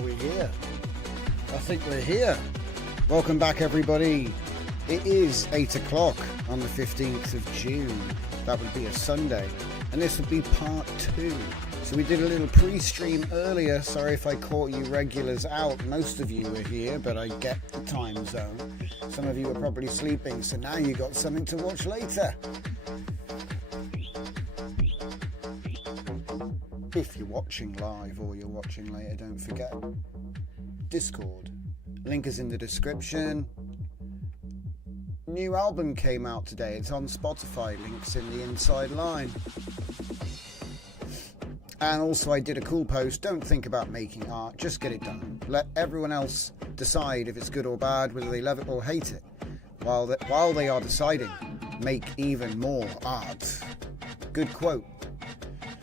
Are we here? I think we're here. Welcome back, everybody. It is 8 o'clock on the 15th of June. That would be a Sunday. And this would be part 2. So we did a little pre-stream earlier. Sorry if I caught you regulars out. Most of you were here, but I get the time zone. Some of you were probably sleeping, so now you got something to watch later. If you're watching live or you're watching later, don't forget Discord. Link is in the description. New album came out today. It's on Spotify. Links in the inside line. And also I did a cool post. Don't think about making art. Just get it done. Let everyone else decide if it's good or bad, whether they love it or hate it. While they are deciding, make even more art. Good quote.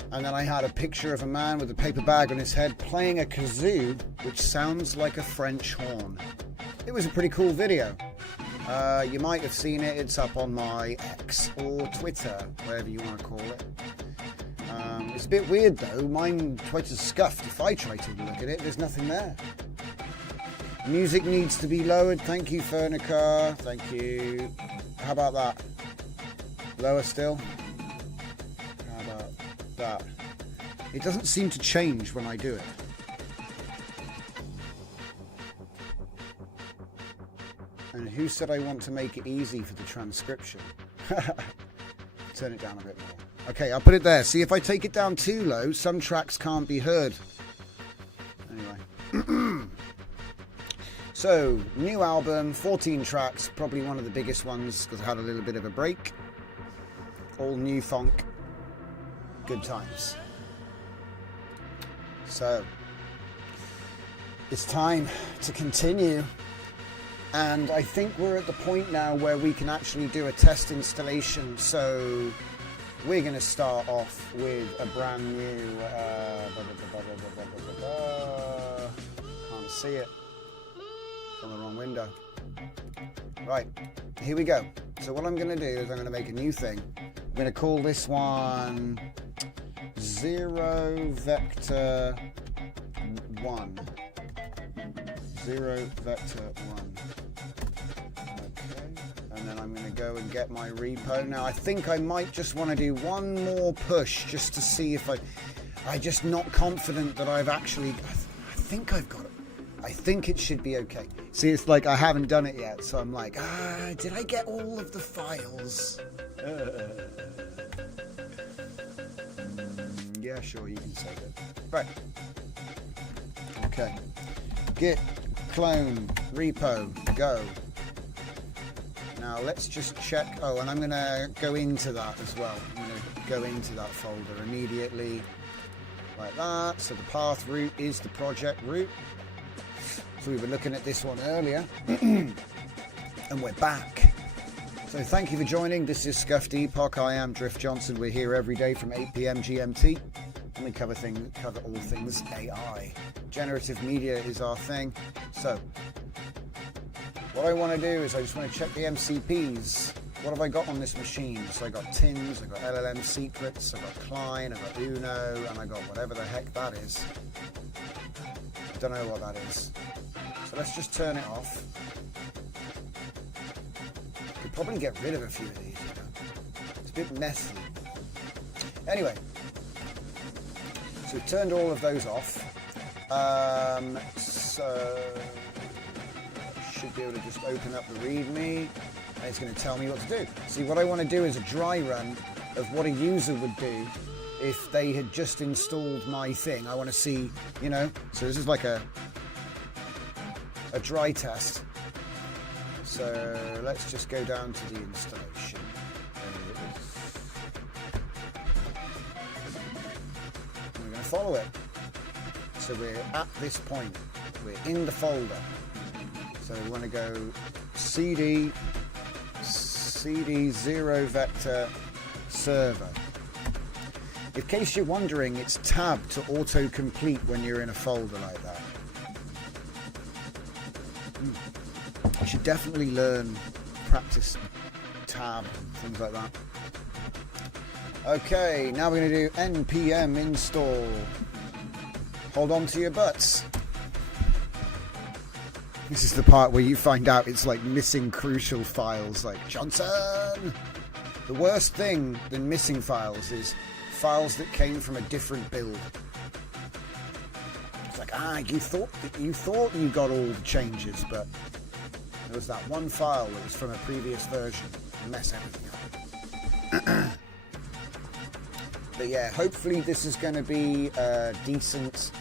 And then I had a picture of a man with a paper bag on his head playing a kazoo, which sounds like a French horn. It was a pretty cool video. You might have seen it. It's up on my X or Twitter, whatever you want to call it. It's a bit weird though. Mine Twitter's scuffed. If I try to look at it, there's nothing there. Music needs to be lowered. Thank you, Furnicar. Thank you. How about that? Lower still? that. It doesn't seem to change when I do it. And who said I want to make it easy for the transcription? Turn it down a bit more. Okay, I'll put it there. See, if I take it down too low, some tracks can't be heard. Anyway. So, new album, 14 tracks, probably one of the biggest ones because I had a little bit of a break. All new funk. Good times. So, it's time to continue. And I think we're at the point now where we can actually do a test installation. So, we're going to start off with a brand new... can't see it. It's on the wrong window. Right, here we go. So what I'm going to do is I'm going to make a new thing. I'm going to call this one 0 Vector 1. 0 Vector 1. Okay, and then I'm going to go and get my repo. Now I think I might just want to do one more push just to see if I'm just not confident that I've actually... I think I've got it. I think it should be okay. See, it's like I haven't done it yet, so I'm like, did I get all of the files? Yeah, sure, you can save it. Right. Okay. Git, clone, repo, go. Now let's just check. Oh, and I'm going to go into that as well. I'm going to go into that folder immediately. Like that. So the path root is the project root. So we were looking at this one earlier. And we're back. So thank you for joining. This is Scuffed Epoch. I am Drift Johnson. We're here every day from 8 p.m. GMT. And we cover all things AI. Generative media is our thing. So what I want to do is I just want to check the MCPs. What have I got on this machine? So I got TINs, I got LLM secrets, I got Klein, I got Uno, and I got whatever the heck that is. I don't know what that is. So let's just turn it off. Could probably get rid of a few of these, you know. It's a bit messy. Anyway, so we've turned all of those off. So I should be able to just open up the README. And it's going to tell me what to do. See, what I want to do is a dry run of what a user would do if they had just installed my thing. I want to see, you know, so this is like a dry test. So let's just go down to the installation. And we're going to follow it. So we're at this point. We're in the folder. So we want to go CD 0 Vector server. In case you're wondering, it's tab to autocomplete when you're in a folder like that. You should definitely practice tab, things like that. Okay, now we're going to do npm install. Hold on to your butts. This is the part where you find out it's like missing crucial files, like Johnson. The worst thing than missing files is files that came from a different build. It's like, you thought you got all the changes, but there was that one file that was from a previous version. Mess everything up. But yeah, hopefully this is going to be a decent.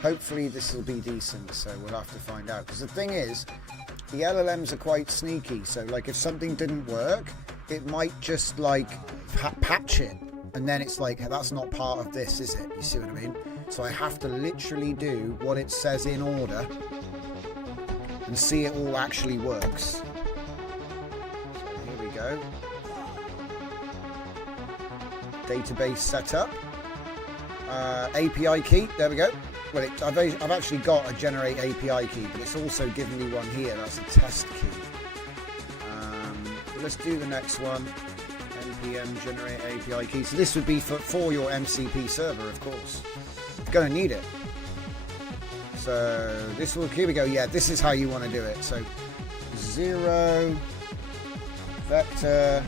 Hopefully this will be decent, so we'll have to find out. Because the thing is, the LLMs are quite sneaky. So like if something didn't work, it might just like patch it. And then it's like, that's not part of this, is it? You see what I mean? So I have to literally do what it says in order and see it all actually works. So here we go. Database setup. API key, there we go. Well, I've actually got a generate API key, but it's also given me one here. That's a test key. Let's do the next one. npm generate API key. So this would be for your MCP server, of course. Going to need it. So here we go. Yeah, this is how you want to do it. So 0 vector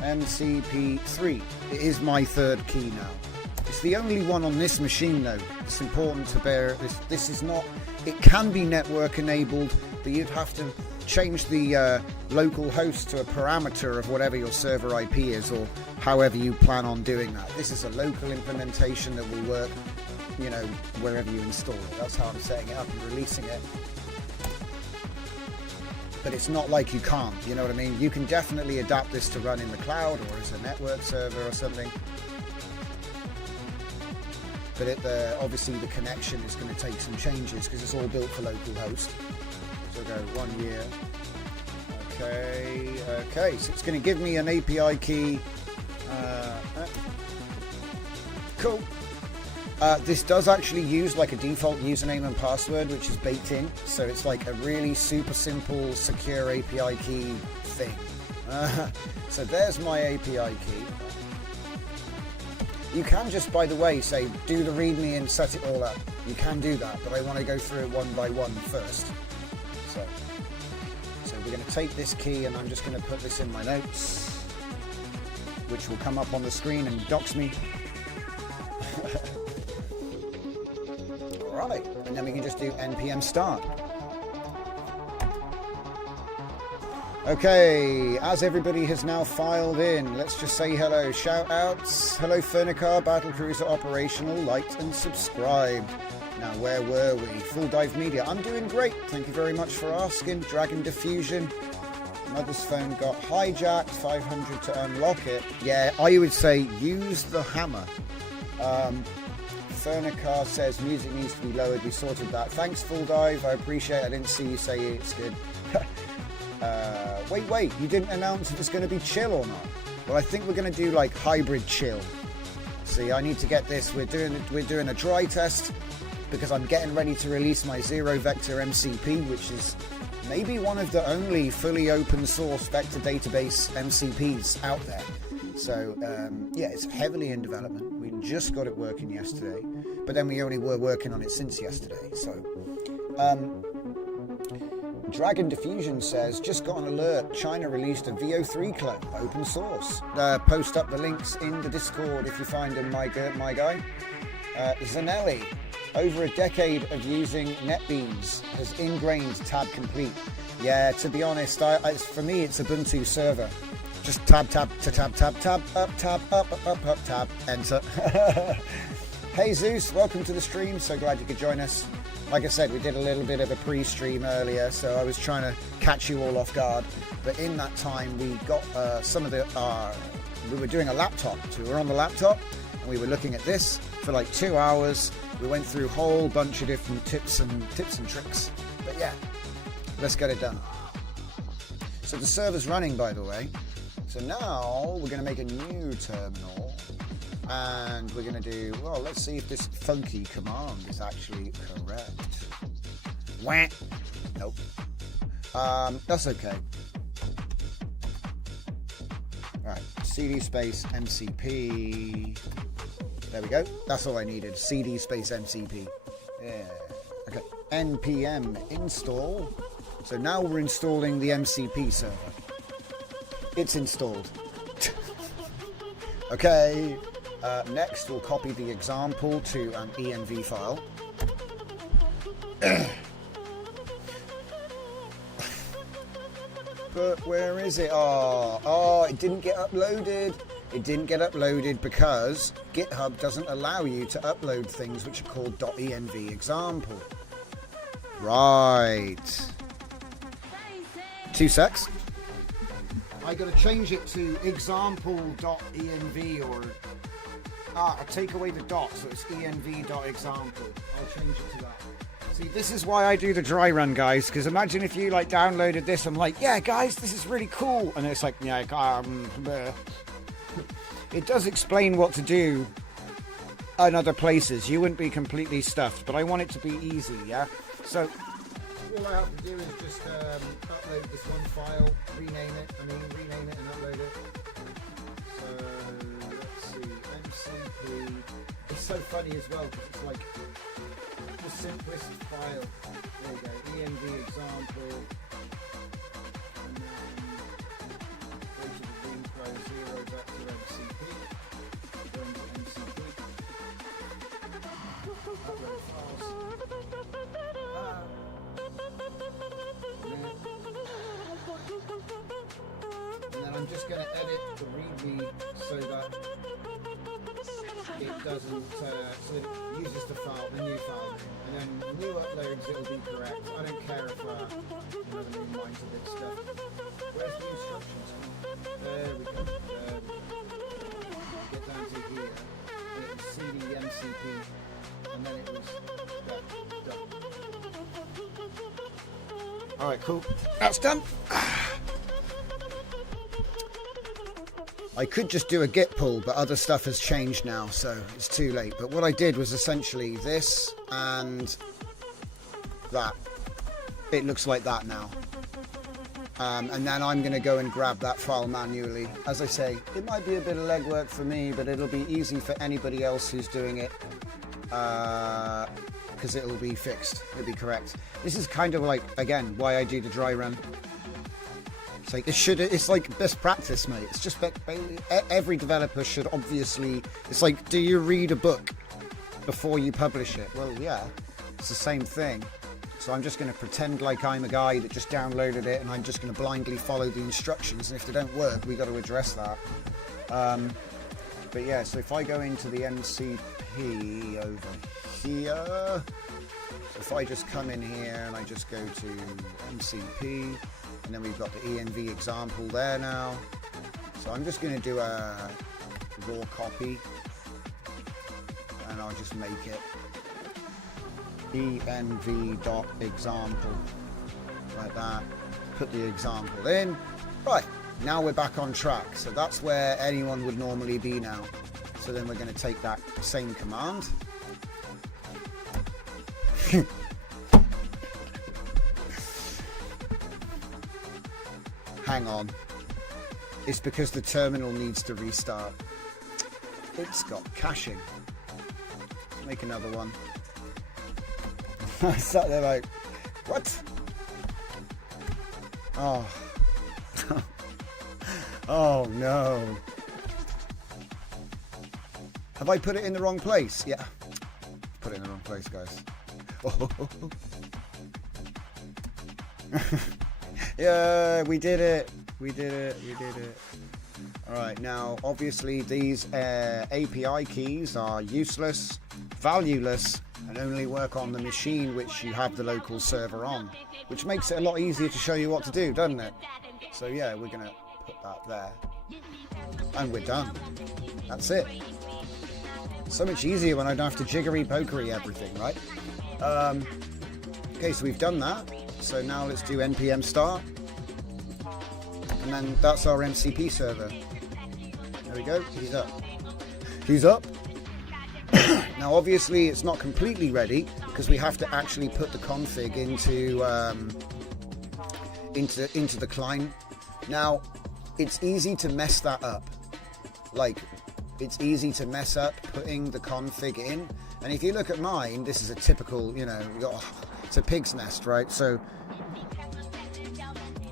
MCP3. It is my third key now. It's the only one on this machine though. It's important to bear this is not, it can be network enabled, but you'd have to change the local host to a parameter of whatever your server IP is, or however you plan on doing that. This is a local implementation that will work, you know, wherever you install it. That's how I'm setting it up and releasing it. But it's not like you can't, you know what I mean? You can definitely adapt this to run in the cloud or as a network server or something. But obviously the connection is going to take some changes because it's all built for local host. So go 1 year. Okay, so it's going to give me an API key. Cool. This does actually use like a default username and password, which is baked in. So it's like a really super simple, secure API key thing. So there's my API key. You can just, by the way, say, do the README and set it all up. You can do that, but I want to go through it one by one first. So we're going to take this key and I'm just going to put this in my notes, which will come up on the screen and dox me. Alright, and then we can just do npm start. Okay, as everybody has now filed in, let's just say hello. Shout outs. Hello Furnicar, Battlecruiser operational, liked and subscribed. Now where were we? Full Dive Media. I'm doing great. Thank you very much for asking. Dragon Diffusion. Mother's phone got hijacked. 500 to unlock it. Yeah, I would say use the hammer. Furnicar says music needs to be lowered. We sorted that. Thanks Full Dive. I appreciate it. I didn't see you say it's good. Wait, you didn't announce if it's going to be chill or not. Well, I think we're going to do like hybrid chill. See, I need to get this. We're doing a dry test because I'm getting ready to release my 0 vector MCP, which is maybe one of the only fully open source vector database MCPs out there. So yeah, it's heavily in development. We just got it working yesterday, but then we only were working on it since yesterday. So Dragon Diffusion says, just got an alert, China released a VO3 clone, open source. Post up the links in the Discord if you find them, my guy. Zanelli, over a decade of using NetBeans, has ingrained tab complete. Yeah, to be honest, for me it's Ubuntu server. Just tab, tab, tab, tab, tab, up, tab, up, tab, enter. Hey Zeus, welcome to the stream, so glad you could join us. Like I said, we did a little bit of a pre-stream earlier, so I was trying to catch you all off guard. But in that time, we got we were doing a laptop. So we were on the laptop, and we were looking at this for like 2 hours. We went through a whole bunch of different tips and tricks. But yeah, let's get it done. So the server's running, by the way. So now we're going to make a new terminal. And we're going to do, well, let's see if this funky command is actually correct. Wah. Nope. That's okay. Alright, cd space MCP. There we go. That's all I needed. cd space MCP. Yeah. Okay. npm install. So now we're installing the MCP server. It's installed. Okay. Next, we'll copy the example to an env file. But where is it? Oh, it didn't get uploaded. It didn't get uploaded because GitHub doesn't allow you to upload things which are called .env example. Right. 2 secs. I got to change it to example.env or... I'll take away the dot, so it's env.example. I'll change it to that. See, this is why I do the dry run, guys, because imagine if you, like, downloaded this, I'm like, yeah, guys, this is really cool. And it's like, yeah, it does explain what to do in other places. You wouldn't be completely stuffed, but I want it to be easy, yeah? So, all I have to do is just upload this one file, rename it and upload it. It's so funny as well because it's like the simplest file. There we go, env example. 0 vector MCP. Go into MCP. Upload files. And then I'm just going to edit the readme so that it doesn't, so it uses the file, the new file name. And then new uploads, it'll be correct. I don't care if another name lines a bit stuff. Where's the instructions? There we go. Get down to here. And it was CD MCP. And then it was done. Alright, cool. That's done. I could just do a git pull, but other stuff has changed now, so it's too late. But what I did was essentially this and that. It looks like that now. And then I'm going to go and grab that file manually. As I say, it might be a bit of legwork for me, but it'll be easy for anybody else who's doing it. Because it'll be fixed. It'll be correct. This is kind of like, again, why I do the dry run. It's like, it's like best practice, mate. It's just every developer should obviously, it's like, do you read a book before you publish it? Well, yeah, it's the same thing. So I'm just going to pretend like I'm a guy that just downloaded it, and I'm just going to blindly follow the instructions. And if they don't work, we got to address that. But yeah, so if I go into the MCP over here, so if I just come in here and I just go to MCP, and then we've got the env example there now. So I'm just going to do a raw copy, and I'll just make it env.example like that. Put the example in. Right, now we're back on track. So that's where anyone would normally be now. So then we're going to take that same command. Hang on. It's because the terminal needs to restart. It's got caching. Let's make another one. I sat there like, what? Oh. Oh no. Have I put it in the wrong place? Yeah. Put it in the wrong place, guys. Oh. Yeah, we did it. We did it. We did it. Alright, now obviously these API keys are useless, valueless, and only work on the machine which you have the local server on, which makes it a lot easier to show you what to do, doesn't it? So yeah, we're going to put that there. And we're done. That's it. So much easier when I don't have to jiggery-pokery everything, right? Okay, so we've done that. So now let's do npm start. And then that's our MCP server. There we go. He's up. He's up. Now obviously it's not completely ready because we have to actually put the config into the client. Now it's easy to mess that up. Like, it's easy to mess up putting the config in. And if you look at mine, this is a typical, you know, it's a pig's nest, right? So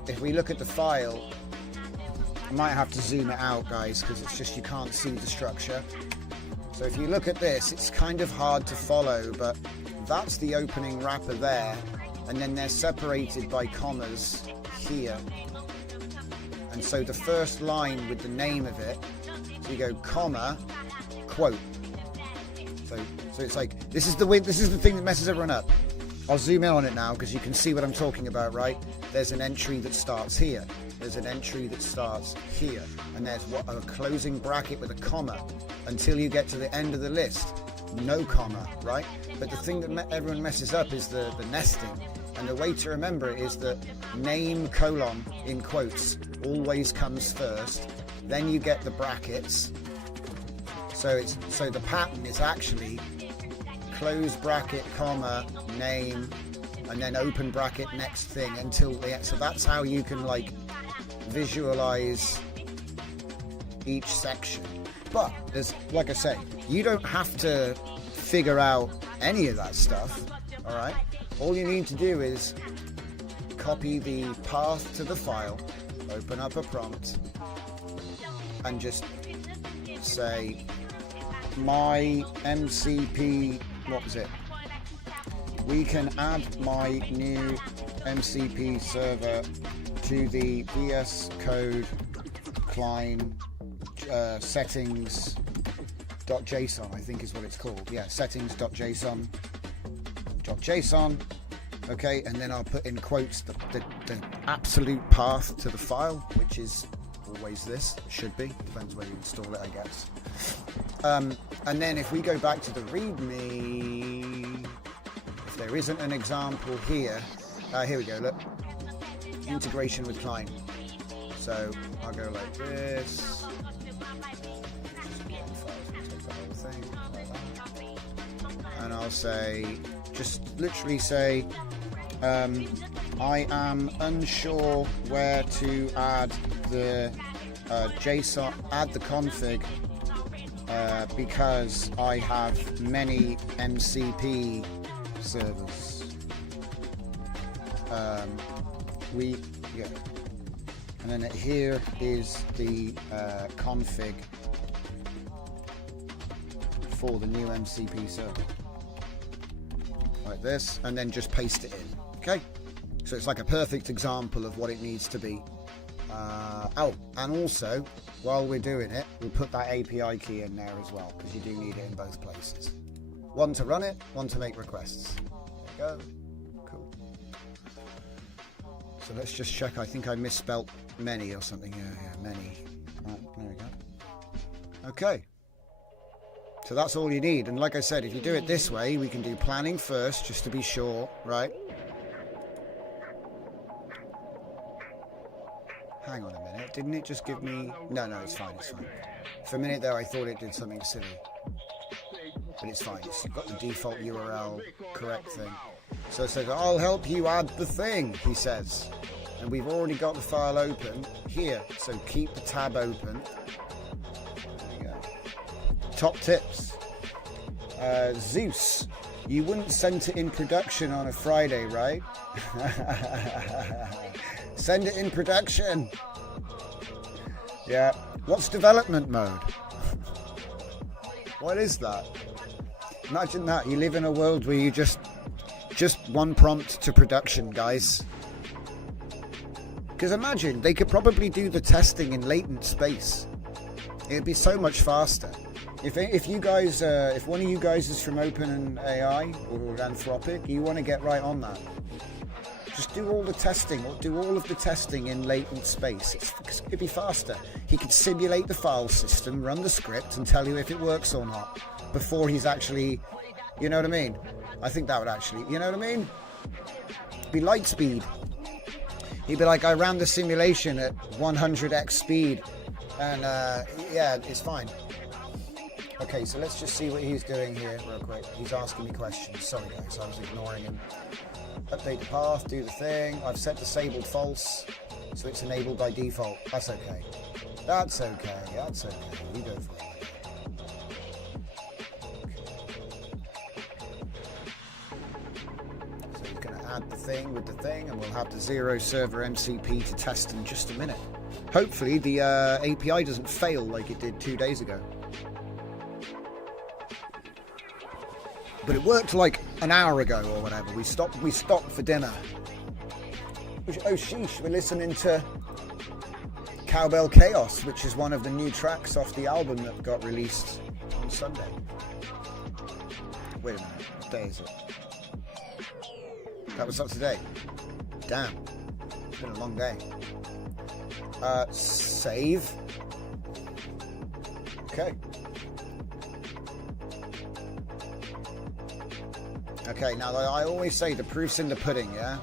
if we look at the file, I might have to zoom it out, guys, because it's just, you can't see the structure. So if you look at this, it's kind of hard to follow, but that's the opening wrapper there, and then they're separated by commas here. And so the first line with the name of it, so you go comma, quote. So it's like, this is the thing that messes everyone up. I'll zoom in on it now because you can see what I'm talking about, right? There's an entry that starts here. There's an entry that starts here. And there's a closing bracket with a comma until you get to the end of the list. No comma, right? But the thing that everyone messes up is the nesting. And the way to remember it is that name colon in quotes always comes first. Then you get the brackets. So the pattern is actually close bracket, comma, name, and then open bracket, next thing until the end. So that's how you can like visualize each section. But there's, like I say, you don't have to figure out any of that stuff. All right, all you need to do is copy the path to the file, open up a prompt, and just say my MCP, what was it? We can add my new MCP server to the VS Code Klein settings.json, I think is what it's called. Yeah, settings.json. Okay, and then I'll put in quotes the absolute path to the file, which is always this. It should be. Depends where you install it, I guess. And then if we go back to the README, if there isn't an example here, here we go, look. Integration with Klein. So I'll go like this. Take the whole thing like that. And I'll say, just literally say, I am unsure where to add the JSON, add the config because I have many MCP servers. And then here is the config for the new MCP server. Like this, and then just paste it in. Okay, so it's like a perfect example of what it needs to be. Oh, and also while we're doing it, we'll put that API key in there as well, because you do need it in both places. One to run it, one to make requests. There you go. Cool. So let's just check. I think I misspelt many or something. Yeah, many. Right, there we go. Okay. So that's all you need. And like I said, if you do it this way, we can do planning first, just to be sure, right? Hang on a minute. Didn't it just give me... No, it's fine, it's fine. For a minute there, I thought it did something silly. But it's fine. It's got the default URL correct thing. So it says, I'll help you add the thing, he says. And we've already got the file open here. So keep the tab open. Top tips. Zeus, you wouldn't send it in production on a Friday, right? Send it in production. Yeah. What's development mode? What is that? Imagine that. You live in a world where you just one prompt to production, guys. Because imagine, they could probably do the testing in latent space. It'd be so much faster. If you guys, if one of you guys is from OpenAI or Anthropic, you want to get right on that. Just do all the testing, or do all of the testing in latent space. It'd be faster. He could simulate the file system, run the script, and tell you if it works or not before he's actually, you know what I mean? I think that would actually, you know what I mean? It'd be light speed. He'd be like, I ran the simulation at 100x speed, and yeah, it's fine. Okay, so let's just see what he's doing here real quick. He's asking me questions. Sorry guys, I was ignoring him. Update the path, do the thing. I've set disabled false, so it's enabled by default. That's okay. That's okay. That's okay. We go for it. So he's going to add the thing with the thing, and we'll have the zero server MCP to test in just a minute. Hopefully the API doesn't fail like it did 2 days ago. But it worked like an hour ago or whatever. We stopped for dinner. Oh sheesh, we're listening to Cowbell Chaos, which is one of the new tracks off the album that got released on Sunday. Wait a minute, what day is it? That was up today. Damn, it's been a long day. Save. Okay. Okay, now I always say the proof's in the pudding, yeah?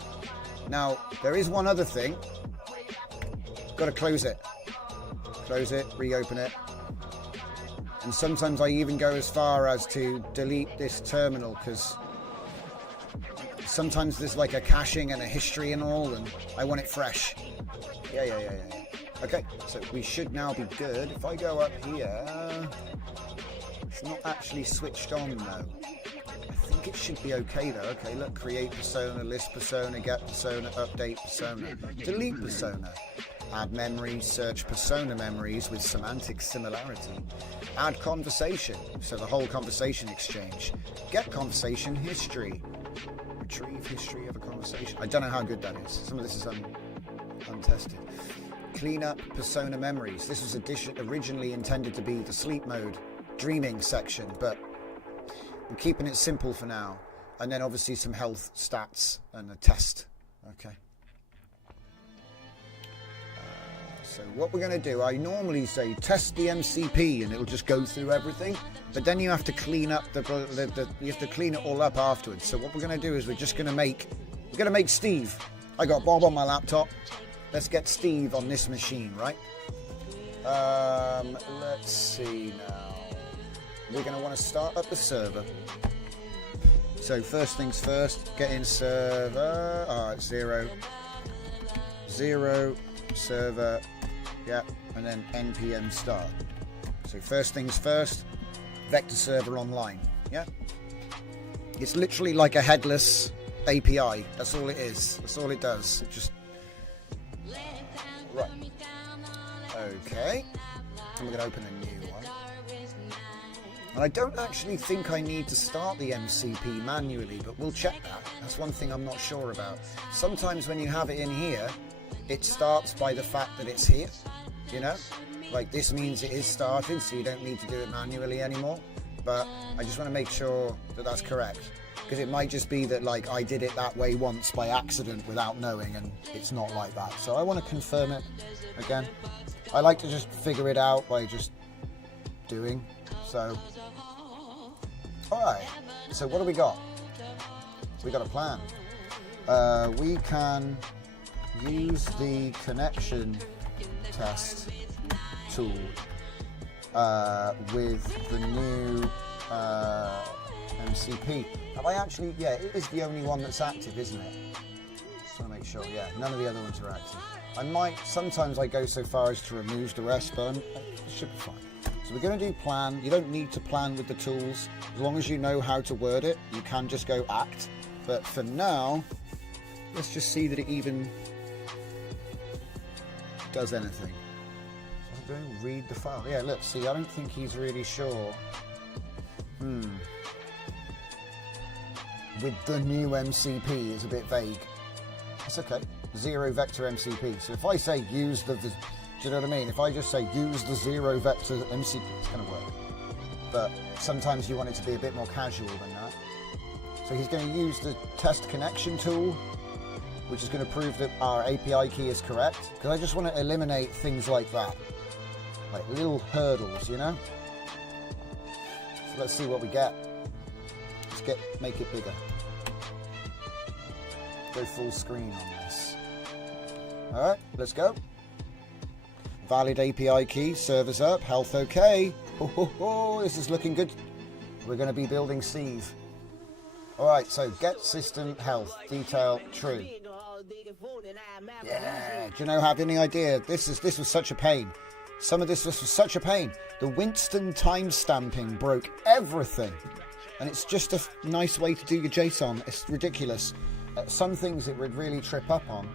Now, there is one other thing. Got to close it. Close it, reopen it. And sometimes I even go as far as to delete this terminal, because sometimes there's like a caching and a history and all, and I want it fresh. Yeah. Okay, so we should now be good. If I go up here, it's not actually switched on though. I think it should be okay though. Okay, look, create persona, list persona, get persona, update persona, delete persona. Add memories, search persona memories with semantic similarity. Add conversation, so the whole conversation exchange. Get conversation history. Retrieve history of a conversation. I don't know how good that is. Some of this is untested. Clean up persona memories. This was originally intended to be the sleep mode, dreaming section, but I'm keeping it simple for now. And then obviously some health stats and a test. Okay. So what we're going to do, I normally say test the MCP and it'll just go through everything, but then you have to clean up you have to clean it all up afterwards. So what we're going to do is we're going to make Steve. I got Bob on my laptop. Let's get Steve on this machine, right? Let's see now. We're going to want to start up the server. So first things first, get in server. It's 0 server. Yeah, and then npm start. So first things first, vector server online. Yeah, it's literally like a headless API. That's all it is. That's all it does. It just right. Okay, and we're going to open a new one. And I don't actually think I need to start the MCP manually, but we'll check that. That's one thing I'm not sure about. Sometimes when you have it in here, it starts by the fact that it's here, you know, like this means it is started, so you don't need to do it manually anymore. But I just want to make sure that that's correct, because it might just be that like I did it that way once by accident without knowing, and it's not like that. So I want to confirm it again. I like to just figure it out by just doing. So all right, so what do we got? We got a plan. We can use the connection test tool with the new MCP. Have I actually? Yeah, it is the only one that's active, isn't it? Just want to make sure. Yeah, none of the other ones are active. Sometimes I go so far as to remove the rest, but it should be fine. So we're going to do plan. You don't need to plan with the tools. As long as you know how to word it, you can just go act. But for now, let's just see that it even does anything. So I'm going to read the file. Yeah, look, see, I don't think he's really sure. With the new MCP, it's a bit vague. It's okay. 0 vector MCP. So if I say use the, do you know what I mean? If I just say use the 0 vector MCP, it's going to work. But sometimes you want it to be a bit more casual than that. So he's going to use the test connection tool, which is going to prove that our API key is correct. Because I just want to eliminate things like that. Like little hurdles, you know? So let's see what we get. Let's make it bigger. Go full screen on this. Alright, let's go. Valid API key, servers up, health okay. This is looking good. We're going to be building Steve. Alright, so get system health, detail true. Yeah, do you know, have any idea? This was such a pain. Some of this was such a pain. The Winston timestamping broke everything. And it's just a nice way to do your JSON. It's ridiculous. Some things it would really trip up on.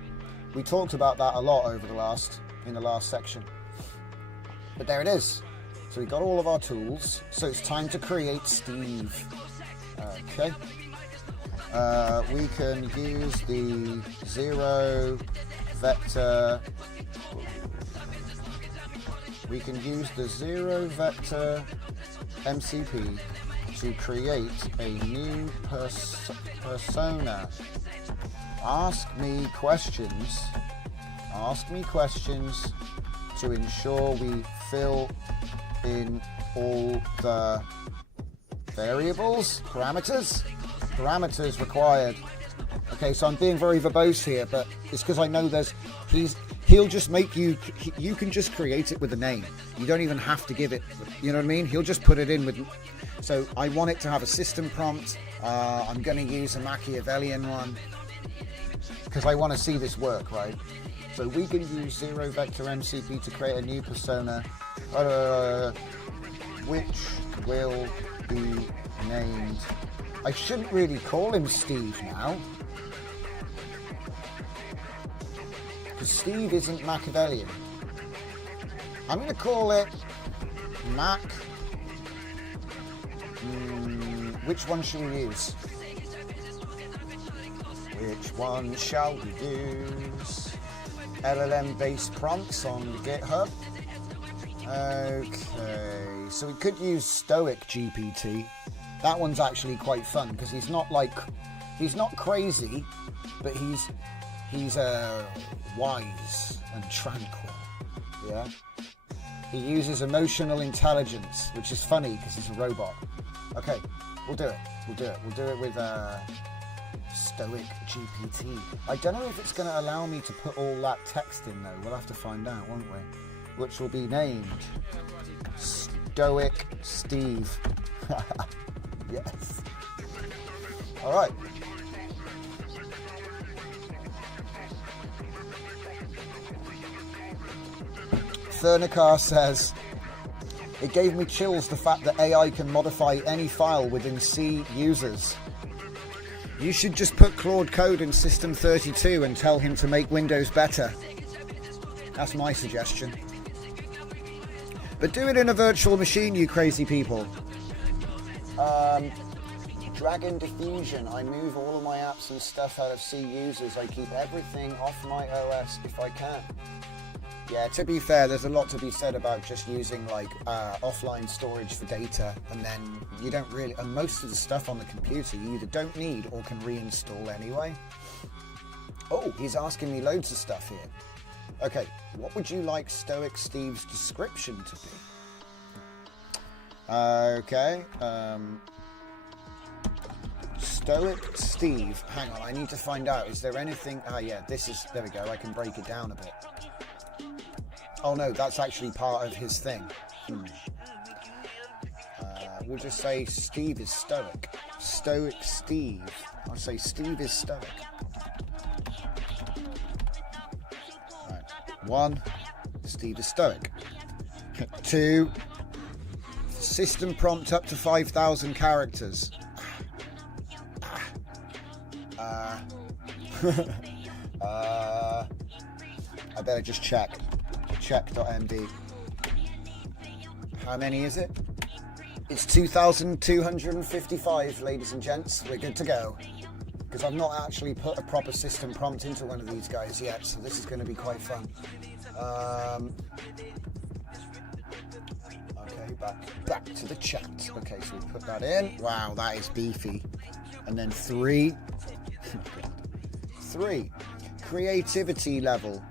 We talked about that a lot over in the last section. But there it is. So we got all of our tools. So it's time to create Steve. Okay. We can use the 0 vector. We can use the 0 vector MCP to create a new persona. Ask me questions to ensure we fill in all the variables, parameters required. Okay, so I'm being very verbose here, but it's because I know he'll just make you can just create it with a name. You don't even have to give it, you know what I mean? He'll just put it in with, so I want it to have a system prompt. I'm going to use a Machiavellian one because I want to see this work, right? So we can use 0 vector MCP to create a new persona, which will be named. I shouldn't really call him Steve now. Because Steve isn't Machiavellian. I'm going to call it Mac. Which one should we use? Which one shall we use? LLM-based prompts on GitHub. Okay, so we could use Stoic GPT. That one's actually quite fun because he's not crazy, but he's wise and tranquil. Yeah. He uses emotional intelligence, which is funny because he's a robot. Okay, we'll do it. We'll do it with Stoic GPT. I don't know if it's going to allow me to put all that text in though. We'll have to find out, won't we? Which will be named Stoic Steve. Yes. All right. Fernicar says, it gave me chills the fact that AI can modify any file within C users. You should just put Claude Code in System 32 and tell him to make Windows better. That's my suggestion. But do it in a virtual machine, you crazy people. Dragon Diffusion. I move all of my apps and stuff out of C users. I keep everything off my OS if I can. Yeah, to be fair, there's a lot to be said about just using like offline storage for data, and then you don't really, and most of the stuff on the computer you either don't need or can reinstall anyway. Oh, he's asking me loads of stuff here. Okay, what would you like Stoic Steve's description to be? Okay, Stoic Steve, hang on, I need to find out, is there anything, yeah, there we go, I can break it down a bit. Oh no, that's actually part of his thing. We'll just say Steve is stoic. Stoic Steve. I'll say Steve is stoic. Right. 1, Steve is stoic. 2, system prompt up to 5,000 characters. I better just check. Check.md. How many is it? It's 2,255, ladies and gents. We're good to go. Because I've not actually put a proper system prompt into one of these guys yet, so this is going to be quite fun. Okay, back to the chat. Okay, so we put that in. Wow, that is beefy. And then 3. 3. Creativity level.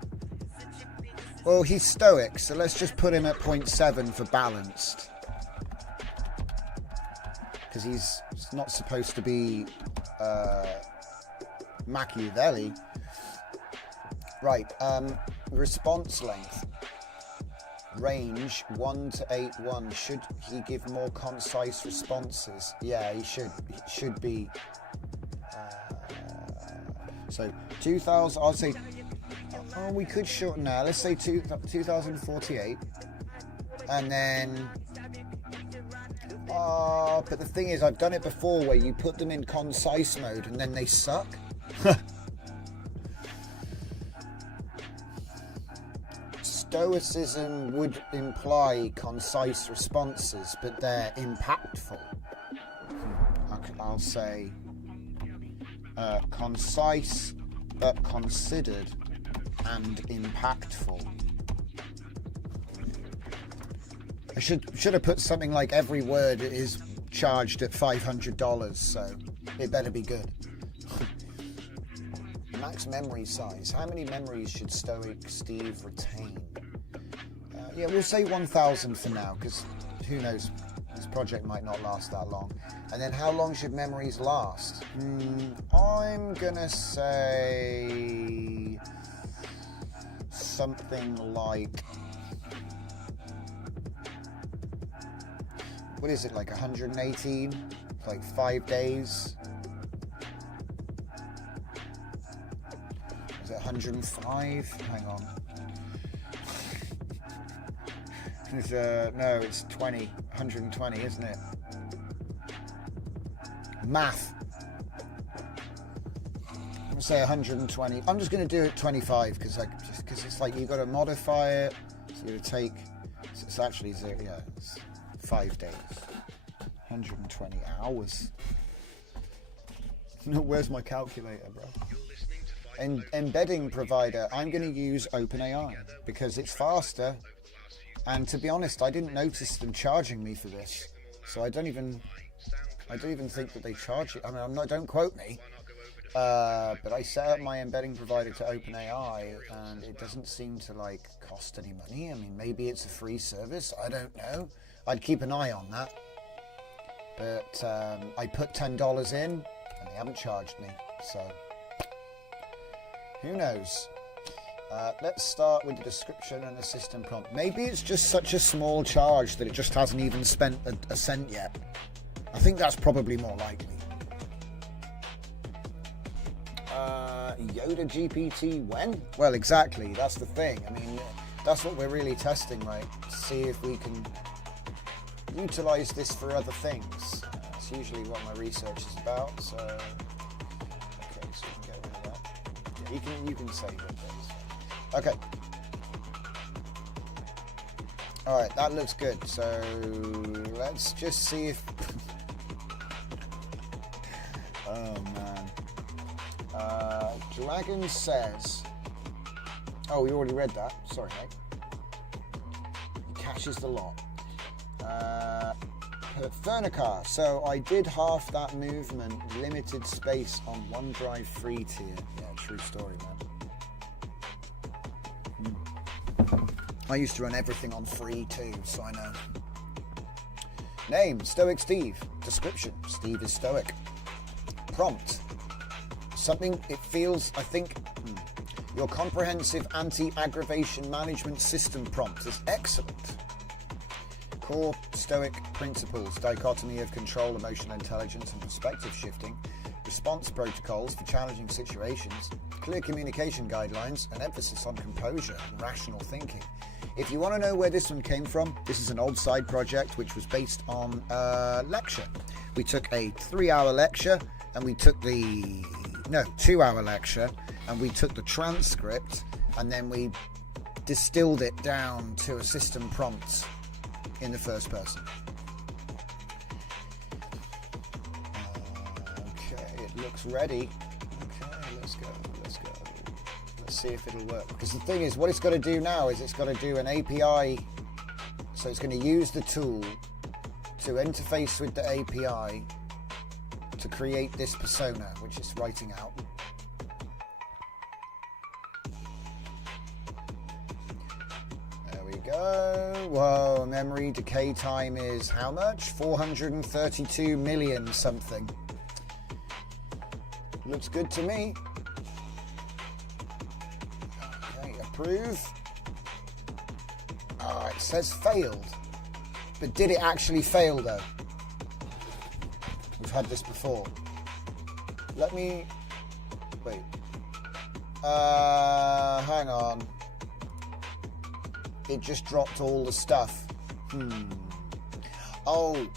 Well, he's stoic, so let's just put him at 0.7 for balanced. Because he's not supposed to be Machiavelli. Right, response length. Range 1 to 8.1. Should he give more concise responses? Yeah, he should be. So 2,000, I'll say. Oh, we could shorten that. Let's say 2048. And then... but the thing is, I've done it before where you put them in concise mode and then they suck. Stoicism would imply concise responses, but they're impactful. I'll say concise but considered and impactful. I should have put something like every word is charged at $500, so it better be good. Max memory size. How many memories should Stoic Steve retain? Yeah, we'll say 1,000 for now, because who knows, this project might not last that long. And then how long should memories last? I'm gonna say something like, what is it, like 118? Like 5 days? Is it 105? Hang on. No, it's 120, isn't it? Math. say 120. I'm just going to do it 25 because it's like you've got to modify it. So you're going to take. It's actually it's 5 days, 120 hours. Where's my calculator, bro? Embedding provider. I'm going to use OpenAI because it's faster. And to be honest, I didn't notice them charging me for this, so I don't even think that they charge it. I mean, don't quote me, but I set up my embedding provider to OpenAI, and it doesn't seem to like cost any money. I mean, maybe it's a free service. I don't know. I'd keep an eye on that. But I put $10 in, and they haven't charged me. So who knows? Let's start with the description and the system prompt. Maybe it's just such a small charge that it just hasn't even spent a cent yet. I think that's probably more likely. Yoda GPT when? Well, exactly. That's the thing. I mean, that's what we're really testing, right? See if we can utilize this for other things. That's usually what my research is about. So, okay, so we can get rid of that. Yeah, you can save it. Okay. All right, that looks good. So let's just see if. Oh man. Dragon says. Oh, we already read that. Sorry, mate. He caches the lot. Fernicar. So I did half that movement, limited space on OneDrive free tier. Yeah, true story, man. I used to run everything on free too, so I know. Name, Stoic Steve. Description, Steve is stoic. Prompt, something it feels, I think, your comprehensive anti-aggravation management system prompt is excellent. Core Stoic principles, dichotomy of control, emotional intelligence and perspective shifting, response protocols for challenging situations, clear communication guidelines, and emphasis on composure and rational thinking. If you want to know where this one came from, this is an old side project which was based on a lecture. We took a 3-hour lecture and we took 2-hour lecture, and we took the transcript and then we distilled it down to a system prompt in the first person. Okay, it looks ready. Okay, let's go. Let's see if it'll work. Because the thing is, what it's got to do now is it's got to do an API. So it's going to use the tool to interface with the API to create this persona, which it's writing out. There we go. Whoa, memory decay time is how much? 432 million something. Looks good to me. Okay, approve. Oh, it says failed. But did it actually fail though? We've had this before. Let me... Wait. Hang on. It just dropped all the stuff. Oh,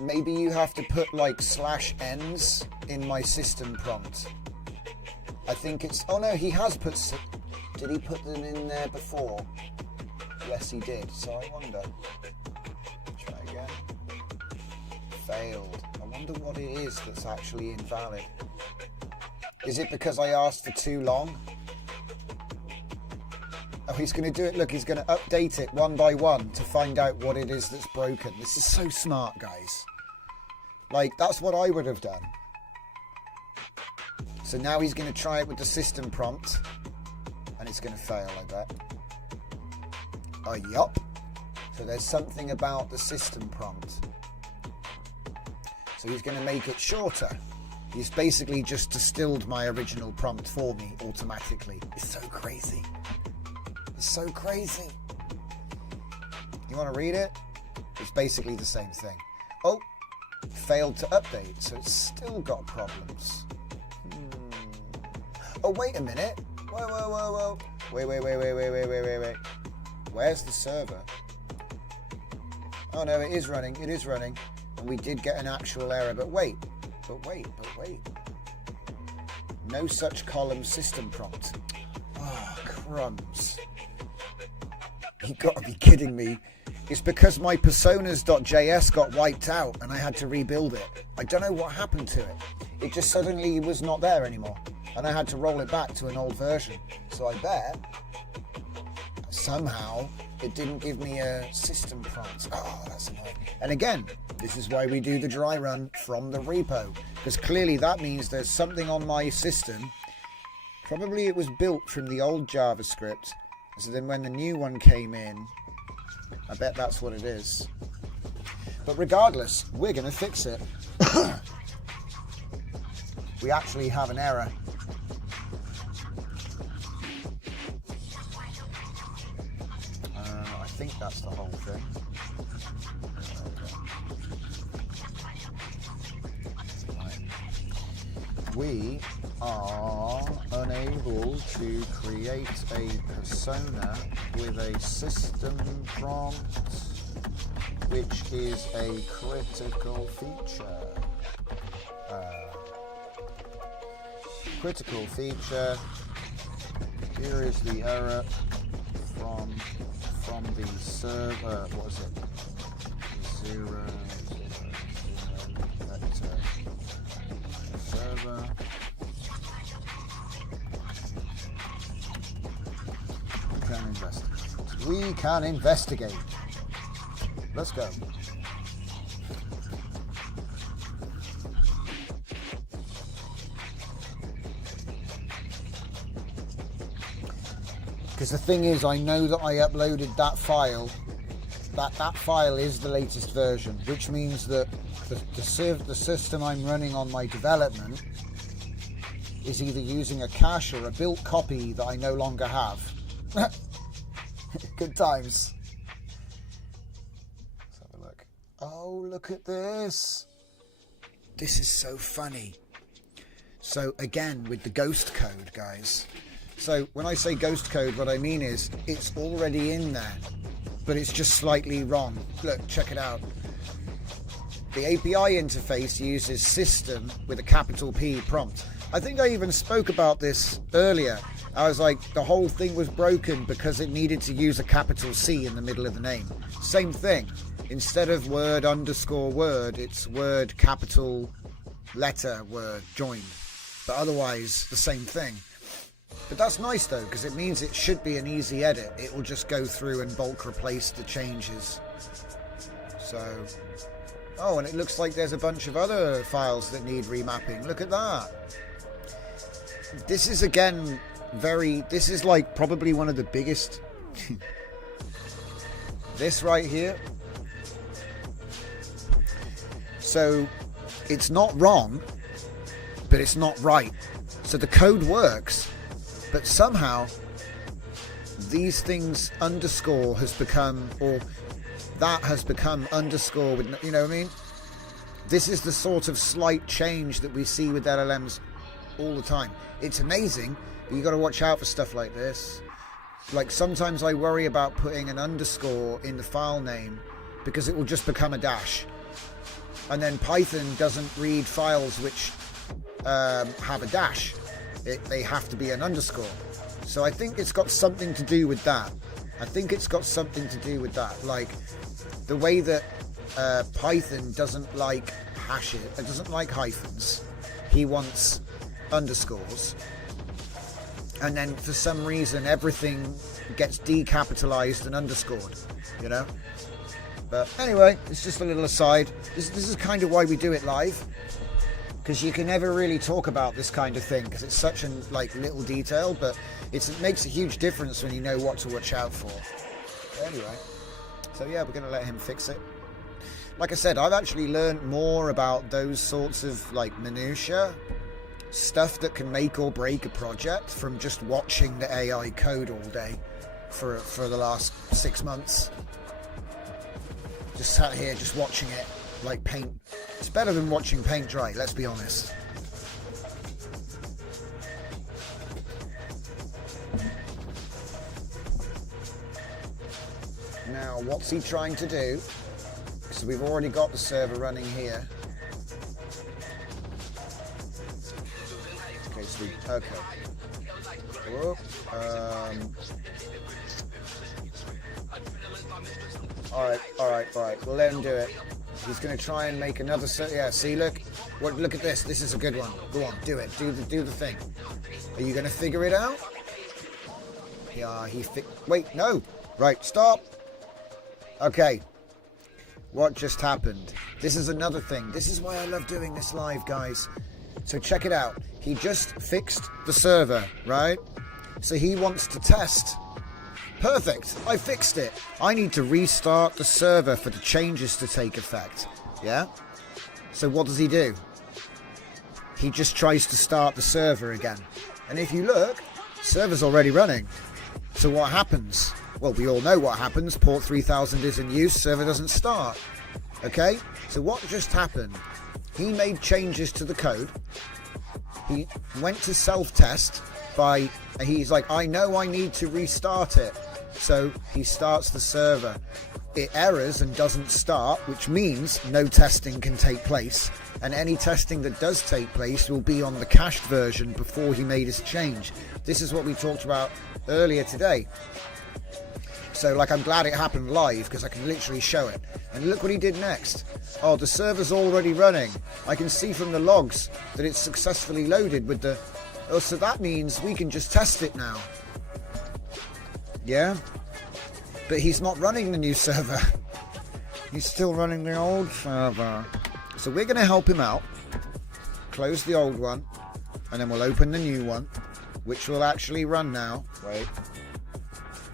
maybe you have to put like /ns in my system prompt. I think it's... Oh no, he has put... Did he put them in there before? Yes, he did. So I wonder. Try again. Failed. I wonder what it is that's actually invalid. Is it because I asked for too long? Oh, he's going to do it. Look, he's going to update it one by one to find out what it is that's broken. This is so smart, guys. Like, that's what I would have done. So now he's going to try it with the system prompt. And it's going to fail, I bet. Oh, yup. So there's something about the system prompt. So he's going to make it shorter. He's basically just distilled my original prompt for me automatically. It's so crazy. It's so crazy. You want to read it? It's basically the same thing. Oh, failed to update. So it's still got problems. Oh, wait a minute. Whoa. Wait. Where's the server? Oh no, it is running. And we did get an actual error. But wait. No such column system prompt. Oh, crumbs. You gotta be kidding me. It's because my personas.js got wiped out and I had to rebuild it. I don't know what happened to it. It just suddenly was not there anymore. And I had to roll it back to an old version. So I bet somehow it didn't give me a system prompt. Oh, that's annoying. And again, this is why we do the dry run from the repo. Because clearly that means there's something on my system. Probably it was built from the old JavaScript. So then when the new one came in, I bet that's what it is. But regardless, we're going to fix it. We actually have an error. I think that's the whole thing. Right. We are unable to create a persona with a system prompt, which is a critical feature. Critical feature. Here is the error from the server. What is it? 0, 0, 0, vector server. We can investigate. Let's go. Because the thing is, I know that I uploaded that file. That file is the latest version, which means that the system I'm running on my development is either using a cache or a built copy that I no longer have. Good times. Let's have a look. Oh, look at this. This is so funny. So again, with the ghost code, guys. So when I say ghost code, what I mean is it's already in there, but it's just slightly wrong. Look, check it out. The API interface uses system with a capital P prompt. I think I even spoke about this earlier. I was like, the whole thing was broken because it needed to use a capital C in the middle of the name. Same thing. Instead of word underscore word, it's word capital letter word joined. But otherwise, the same thing. But that's nice though, because it means it should be an easy edit. It will just go through and bulk replace the changes. So, oh, and it looks like there's a bunch of other files that need remapping. Look at that. This is again this is like probably one of the biggest. This right here. So it's not wrong, but it's not right. So the code works, but somehow these things underscore has become, or that has become underscore with, you know what I mean? This is the sort of slight change that we see with LLMs all the time. It's amazing, but you got to watch out for stuff like this. Like sometimes I worry about putting an underscore in the file name because it will just become a dash. And then Python doesn't read files which have a dash. They have to be an underscore. So I think it's got something to do with that. Like the way that Python doesn't like hashes, it doesn't like hyphens. He wants underscores. And then for some reason everything gets decapitalized and underscored, you know? But anyway, it's just a little aside. This is kind of why we do it live, because you can never really talk about this kind of thing because it's such a little detail, but it makes a huge difference when you know what to watch out for. But anyway, so yeah, we're going to let him fix it. Like I said, I've actually learned more about those sorts of minutiae, stuff that can make or break a project from just watching the AI code all day for the last 6 months. Just sat here just watching it like paint. It's better than watching paint dry, let's be honest. Now, what's he trying to do? So we've already got the server running here. Okay, so we Okay. Whoop. Alright. We'll let him do it. He's going to try and make another... Yeah, see, look. Look at this. This is a good one. Go on, do it. Do the thing. Are you going to figure it out? Yeah, wait, no. Right, stop. Okay. What just happened? This is another thing. This is why I love doing this live, guys. So check it out. He just fixed the server, right? So he wants to test. Perfect. I fixed it. I need to restart the server for the changes to take effect. Yeah? So what does he do? He just tries to start the server again. And if you look, server's already running. So what happens? Well, we all know what happens. Port 3000 is in use, server doesn't start. Okay? So what just happened? He made changes to the code. He went to self-test by... He's like, I know I need to restart it. So he starts the server. It errors and doesn't start, which means no testing can take place. And any testing that does take place will be on the cached version before he made his change. This is what we talked about earlier today. So, like, I'm glad it happened live because I can literally show it. And look what he did next. Oh, the server's already running. I can see from the logs that it's successfully loaded with the... Oh, so that means we can just test it now. Yeah? But he's not running the new server. He's still running the old server. So we're going to help him out. Close the old one. And then we'll open the new one, which will actually run now. Wait.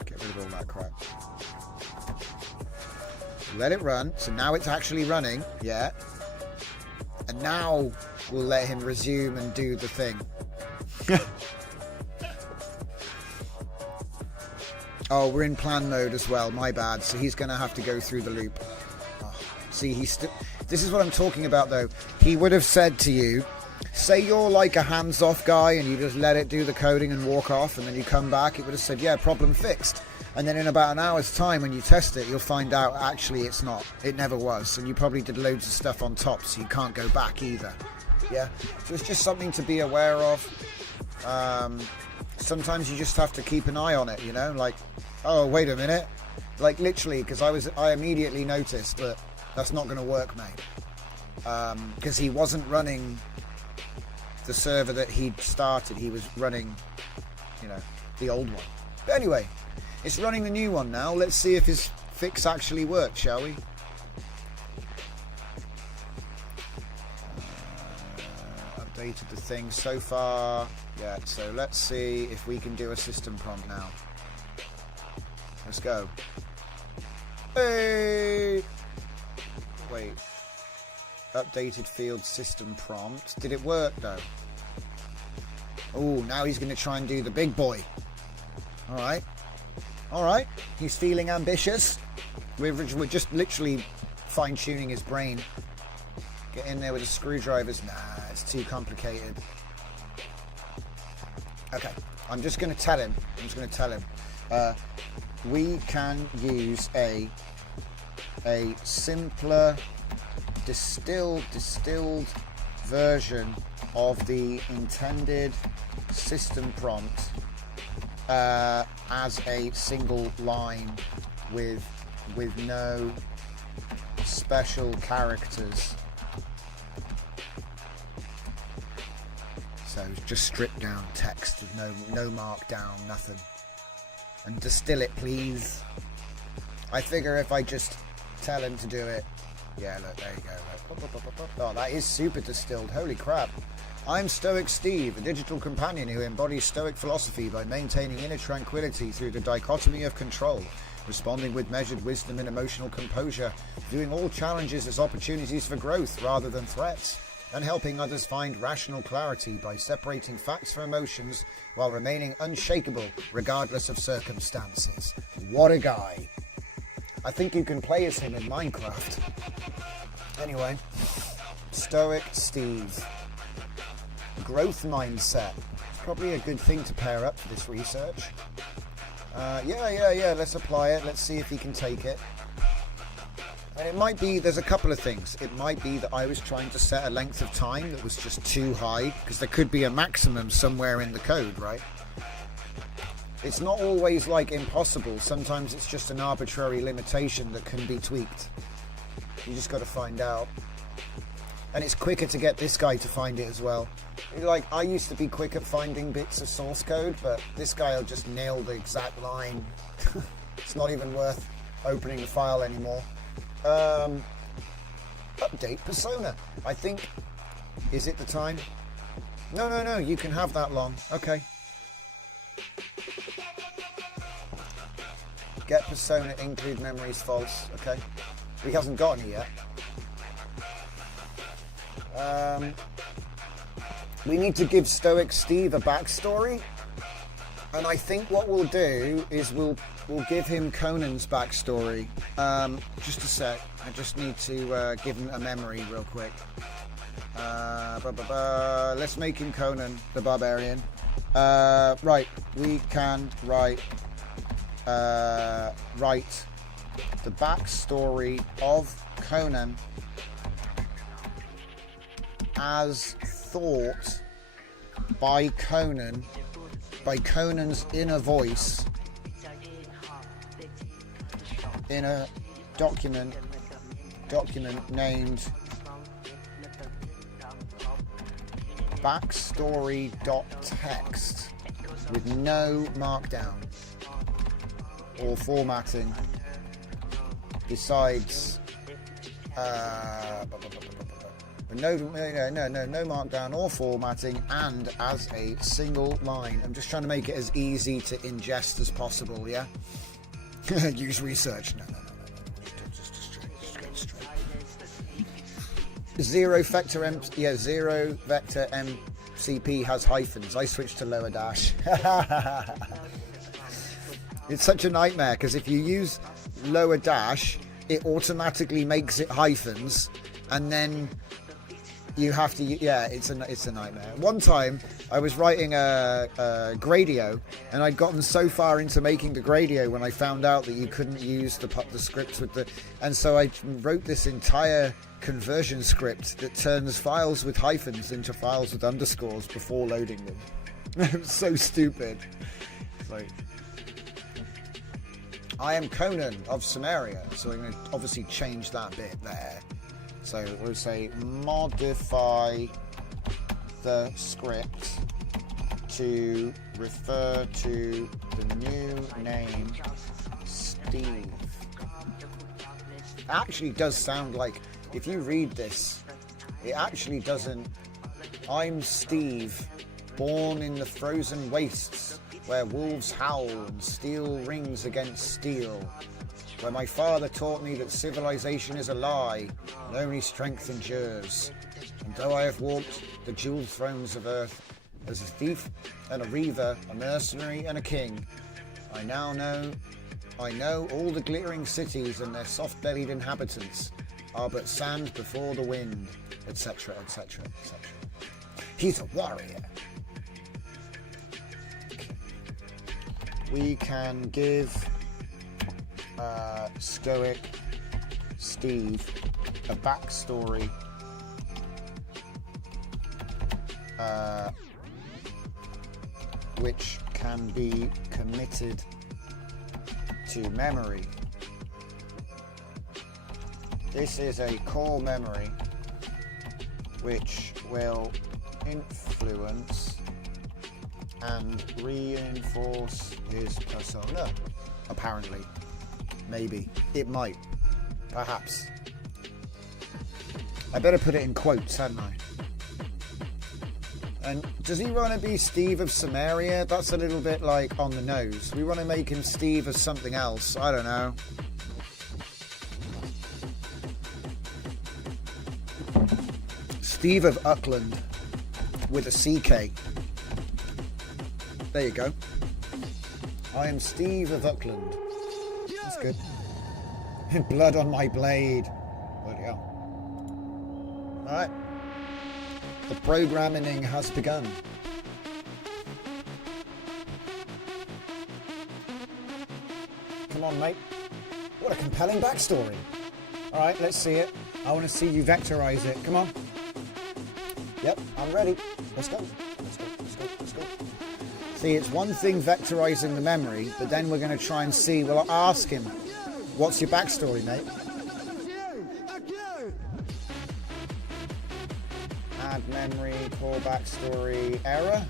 Get rid of all that crap. Let it run. So now it's actually running. Yeah. And now we'll let him resume and do the thing. Oh, we're in plan mode as well. My bad. So he's going to have to go through the loop. Oh, see, he's still... This is what I'm talking about, though. He would have said to you, say you're like a hands-off guy and you just let it do the coding and walk off, and then you come back, it would have said, yeah, problem fixed. And then in about an hour's time, when you test it, you'll find out actually it's not. It never was. And you probably did loads of stuff on top, so you can't go back either. Yeah? So it's just something to be aware of. Sometimes you just have to keep an eye on it, you know? Like, oh, wait a minute. Like, literally, because I immediately noticed that that's not going to work, mate. Because he wasn't running the server that he'd started. He was running, you know, the old one. But anyway, it's running the new one now. Let's see if his fix actually works, shall we? Updated the thing so far. Yeah, so let's see if we can do a system prompt now. Let's go. Hey! Wait. Updated field system prompt. Did it work though? Oh, now he's going to try and do the big boy. Alright. Alright. He's feeling ambitious. We're just literally fine-tuning his brain. Get in there with the screwdrivers. Nah, it's too complicated. Okay. I'm just going to tell him. We can use a simpler distilled version of the intended system prompt as a single line with no special characters. So just strip down text with no markdown, nothing. And distill it, please. I figure if I just tell him to do it. Yeah, look, there you go. Oh, that is super distilled. Holy crap. I'm Stoic Steve, a digital companion who embodies Stoic philosophy by maintaining inner tranquility through the dichotomy of control, responding with measured wisdom and emotional composure, viewing all challenges as opportunities for growth rather than threats, and helping others find rational clarity by separating facts from emotions while remaining unshakable regardless of circumstances. What a guy. I think you can play as him in Minecraft. Anyway, Stoic Steve. Growth mindset. Probably a good thing to pair up for this research. Yeah, let's apply it. Let's see if he can take it. And it might be, there's a couple of things. It might be that I was trying to set a length of time that was just too high, because there could be a maximum somewhere in the code, right? It's not always like impossible. Sometimes it's just an arbitrary limitation that can be tweaked. You just got to find out. And it's quicker to get this guy to find it as well. Like, I used to be quick at finding bits of source code, but this guy will just nail the exact line. It's not even worth opening the file anymore. Update persona. I think, is it the time? No, you can have that long. Okay. Get persona, include memories false. Okay. He hasn't gotten it yet. We need to give Stoic Steve a backstory. And I think what we'll do is we'll give him Conan's backstory. Just a sec. I just need to give him a memory real quick. Let's make him Conan the Barbarian. Right, we can write the backstory of Conan as thought by Conan, by Conan's inner voice, in a document named backstory.txt with no markdown or formatting besides no markdown or formatting, and as a single line. I'm just trying to make it as easy to ingest as possible, yeah? Use research. No. Just go straight. Zero vector MCP has hyphens. I switched to lower dash. It's such a nightmare, because if you use lower dash, it automatically makes it hyphens, and then you have to, it's a nightmare. One time I was writing a Gradio, and I'd gotten so far into making the Gradio when I found out that you couldn't use the scripts with the, and so I wrote this entire conversion script that turns files with hyphens into files with underscores before loading them. It was so stupid. It's like, I am Conan of Samaria, so I'm going to obviously change that bit there. So we'll say modify the script to refer to the new name Steve. It actually does sound like, if you read this, it actually doesn't. I'm Steve, born in the frozen wastes, where wolves howl and steel rings against steel, where my father taught me that civilization is a lie and only strength endures. And though I have walked the jeweled thrones of earth as a thief and a reaver, a mercenary and a king, I know all the glittering cities and their soft-bellied inhabitants are but sand before the wind, etc., etc., etc. He's a warrior. We can give Stoic Steve a backstory which can be committed to memory. This is a core memory which will influence and reinforce his persona. Apparently. Maybe. It might. Perhaps. I better put it in quotes, hadn't I? And does he want to be Steve of Samaria? That's a little bit like on the nose. We want to make him Steve of something else. I don't know. Steve of Uckland with a CK. There you go. I am Steve of Uckland. That's good. Blood on my blade. Bloody hell. Alright. The programming has begun. Come on, mate. What a compelling backstory. All right, let's see it. I want to see you vectorize it. Come on. Yep, I'm ready. Let's go. Let's go. Let's go. Let's go. See, it's one thing vectorizing the memory, but then we're going to try and see. Well, I'll ask him, what's your backstory, mate? Add memory, core backstory, error.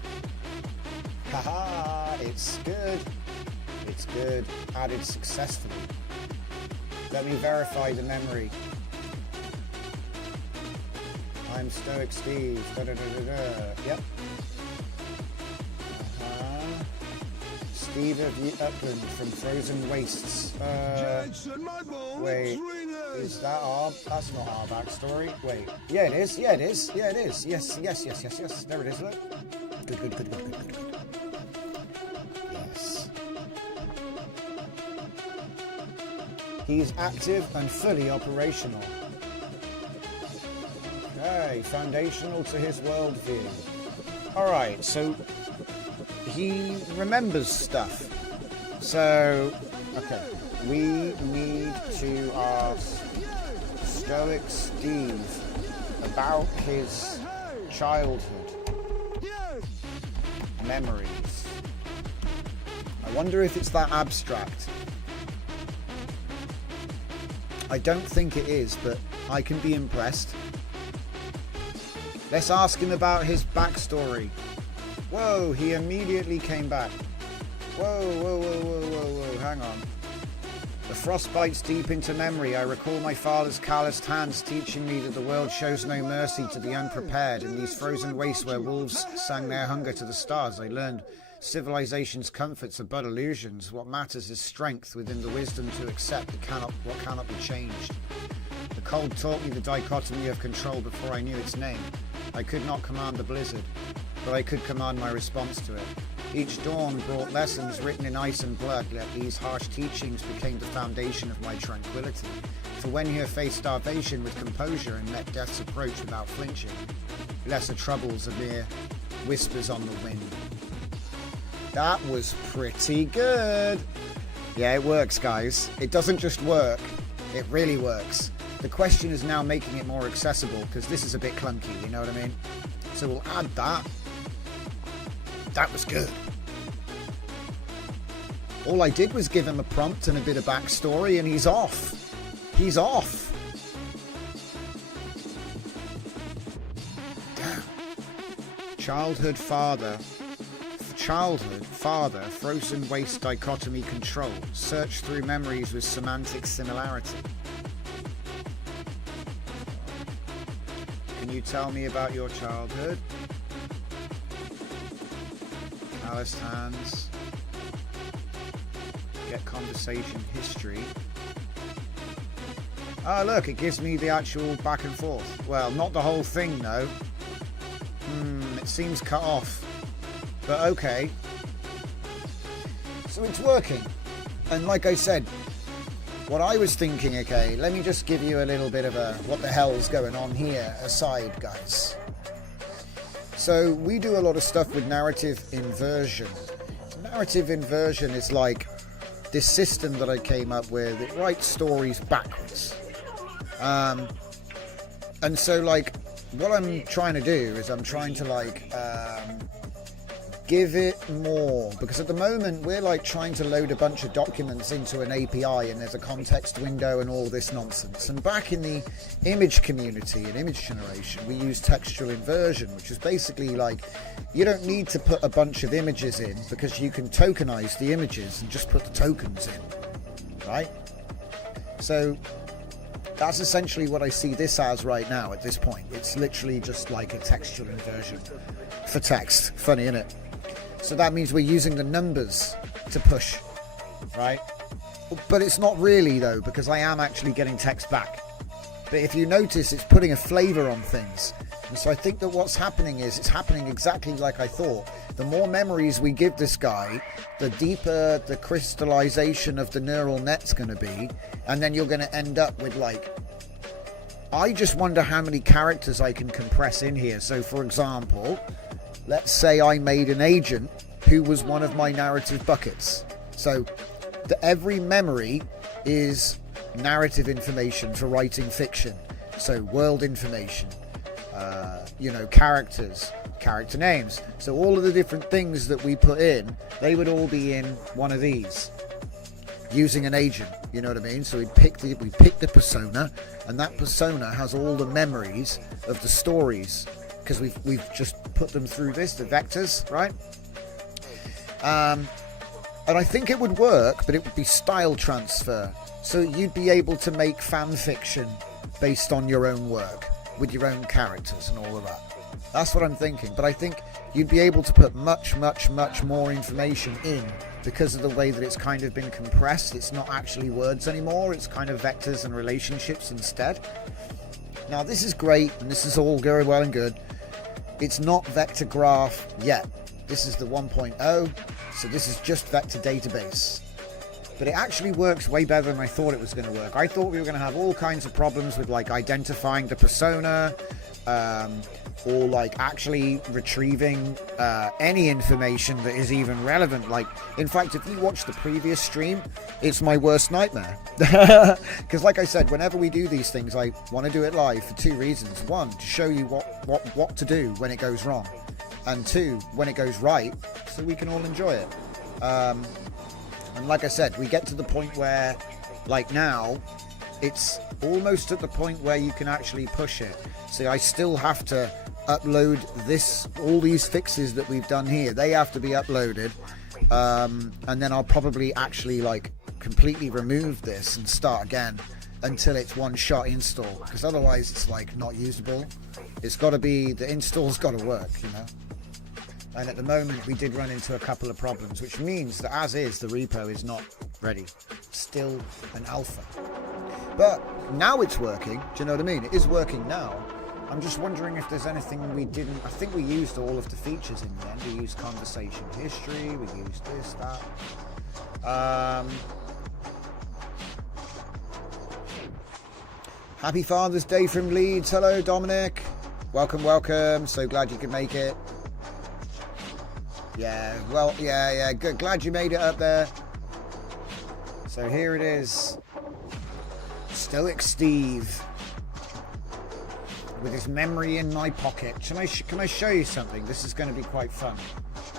Haha, it's good. It's good. Added successfully. Let me verify the memory. I'm Stoic Steve. Da, da, da, da, da. Yep. Steve of Upland from Frozen Wastes. Wait, is that our? That's not our backstory. Wait, yeah, it is. Yeah, it is. Yeah, it is. Yes, yes, yes, yes, yes. There it is. Look. Good, good, good, good, good, good, good. Yes. He's active and fully operational. Okay, foundational to his worldview. All right, so he remembers stuff. So, okay, we need to ask Stoic Steve about his childhood memories. I wonder if it's that abstract. I don't think it is, but I can be impressed. Let's ask him about his backstory. Whoa, he immediately came back. Whoa, whoa, whoa, whoa, whoa, whoa, hang on. The frost bites deep into memory. I recall my father's calloused hands teaching me that the world shows no mercy to the unprepared. In these frozen wastes where wolves sang their hunger to the stars, I learned civilization's comforts are but illusions. What matters is strength within the wisdom to accept what cannot be changed. The cold taught me the dichotomy of control before I knew its name. I could not command the blizzard, but I could command my response to it. Each dawn brought lessons written in ice and blood, yet these harsh teachings became the foundation of my tranquility. For when you have faced starvation with composure and met death's approach without flinching, lesser troubles are mere whispers on the wind. That was pretty good. Yeah, it works, guys. It doesn't just work, it really works. The question is now making it more accessible, because this is a bit clunky, you know what I mean? So we'll add that. That was good. All I did was give him a prompt and a bit of backstory, and he's off. He's off. Damn. Childhood father, frozen waste dichotomy control. Search through memories with semantic similarity. Can you tell me about your childhood? Calloused hands. Get conversation history. Ah, look, it gives me the actual back and forth. Well, not the whole thing, though. It seems cut off. But okay. So it's working. And like I said, what I was thinking, okay, let me just give you a little bit of a what the hell's going on here aside, guys. So we do a lot of stuff with narrative inversion. Narrative inversion is like this system that I came up with. It writes stories backwards. And so like what I'm trying to do is I'm trying to like give it more, because at the moment we're like trying to load a bunch of documents into an API and there's a context window and all this nonsense. And back in the image community and image generation, we use textual inversion, which is basically like you don't need to put a bunch of images in because you can tokenize the images and just put the tokens in, right? So that's essentially what I see this as right now at this point. It's literally just like a textual inversion for text. Funny, isn't it? So that means we're using the numbers to push, right? But it's not really, though, because I am actually getting text back. But if you notice, it's putting a flavor on things. And so I think that what's happening is it's happening exactly like I thought. The more memories we give this guy, the deeper the crystallization of the neural net's going to be. And then you're going to end up with like, I just wonder how many characters I can compress in here. So for example, let's say I made an agent who was one of my narrative buckets. So every memory is narrative information for writing fiction. So world information, characters, character names. So all of the different things that we put in, they would all be in one of these using an agent, you know what I mean? So we pick the persona, and that persona has all the memories of the stories, because we've just put them through the vectors, right? And I think it would work, but it would be style transfer. So you'd be able to make fan fiction based on your own work, with your own characters and all of that. That's what I'm thinking. But I think you'd be able to put much, much, much more information in, because of the way that it's kind of been compressed. It's not actually words anymore. It's kind of vectors and relationships instead. Now, this is great, and this is all very well and good. It's not vector graph yet. This is the 1.0, so this is just vector database. But it actually works way better than I thought it was going to work. I thought we were going to have all kinds of problems with like identifying the persona, or like actually retrieving any information that is even relevant. Like, in fact, if you watch the previous stream, it's my worst nightmare. Because like I said, whenever we do these things, I want to do it live for two reasons. One, to show you what to do when it goes wrong, and two, when it goes right, so we can all enjoy it. And like I said, we get to the point where, like now, it's almost at the point where you can actually push it. So I still have to upload all these fixes that we've done here. They have to be uploaded. And then I'll probably actually like completely remove this and start again until it's one shot install. Because otherwise it's like not usable. It's got to be, the install's got to work, you know. And at the moment we did run into a couple of problems, which means that as is, the repo is not ready. Still an alpha. But now it's working, do you know what I mean? It is working now. I'm just wondering if there's anything we didn't... I think we used all of the features in the end. We used conversation history, we used this, that. Happy Father's Day from Leeds. Hello, Dominic. Welcome, welcome. So glad you could make it. Yeah, well, yeah, good. Glad you made it up there. So here it is. Stoic Steve. With his memory in my pocket. Can I show you something? This is going to be quite fun.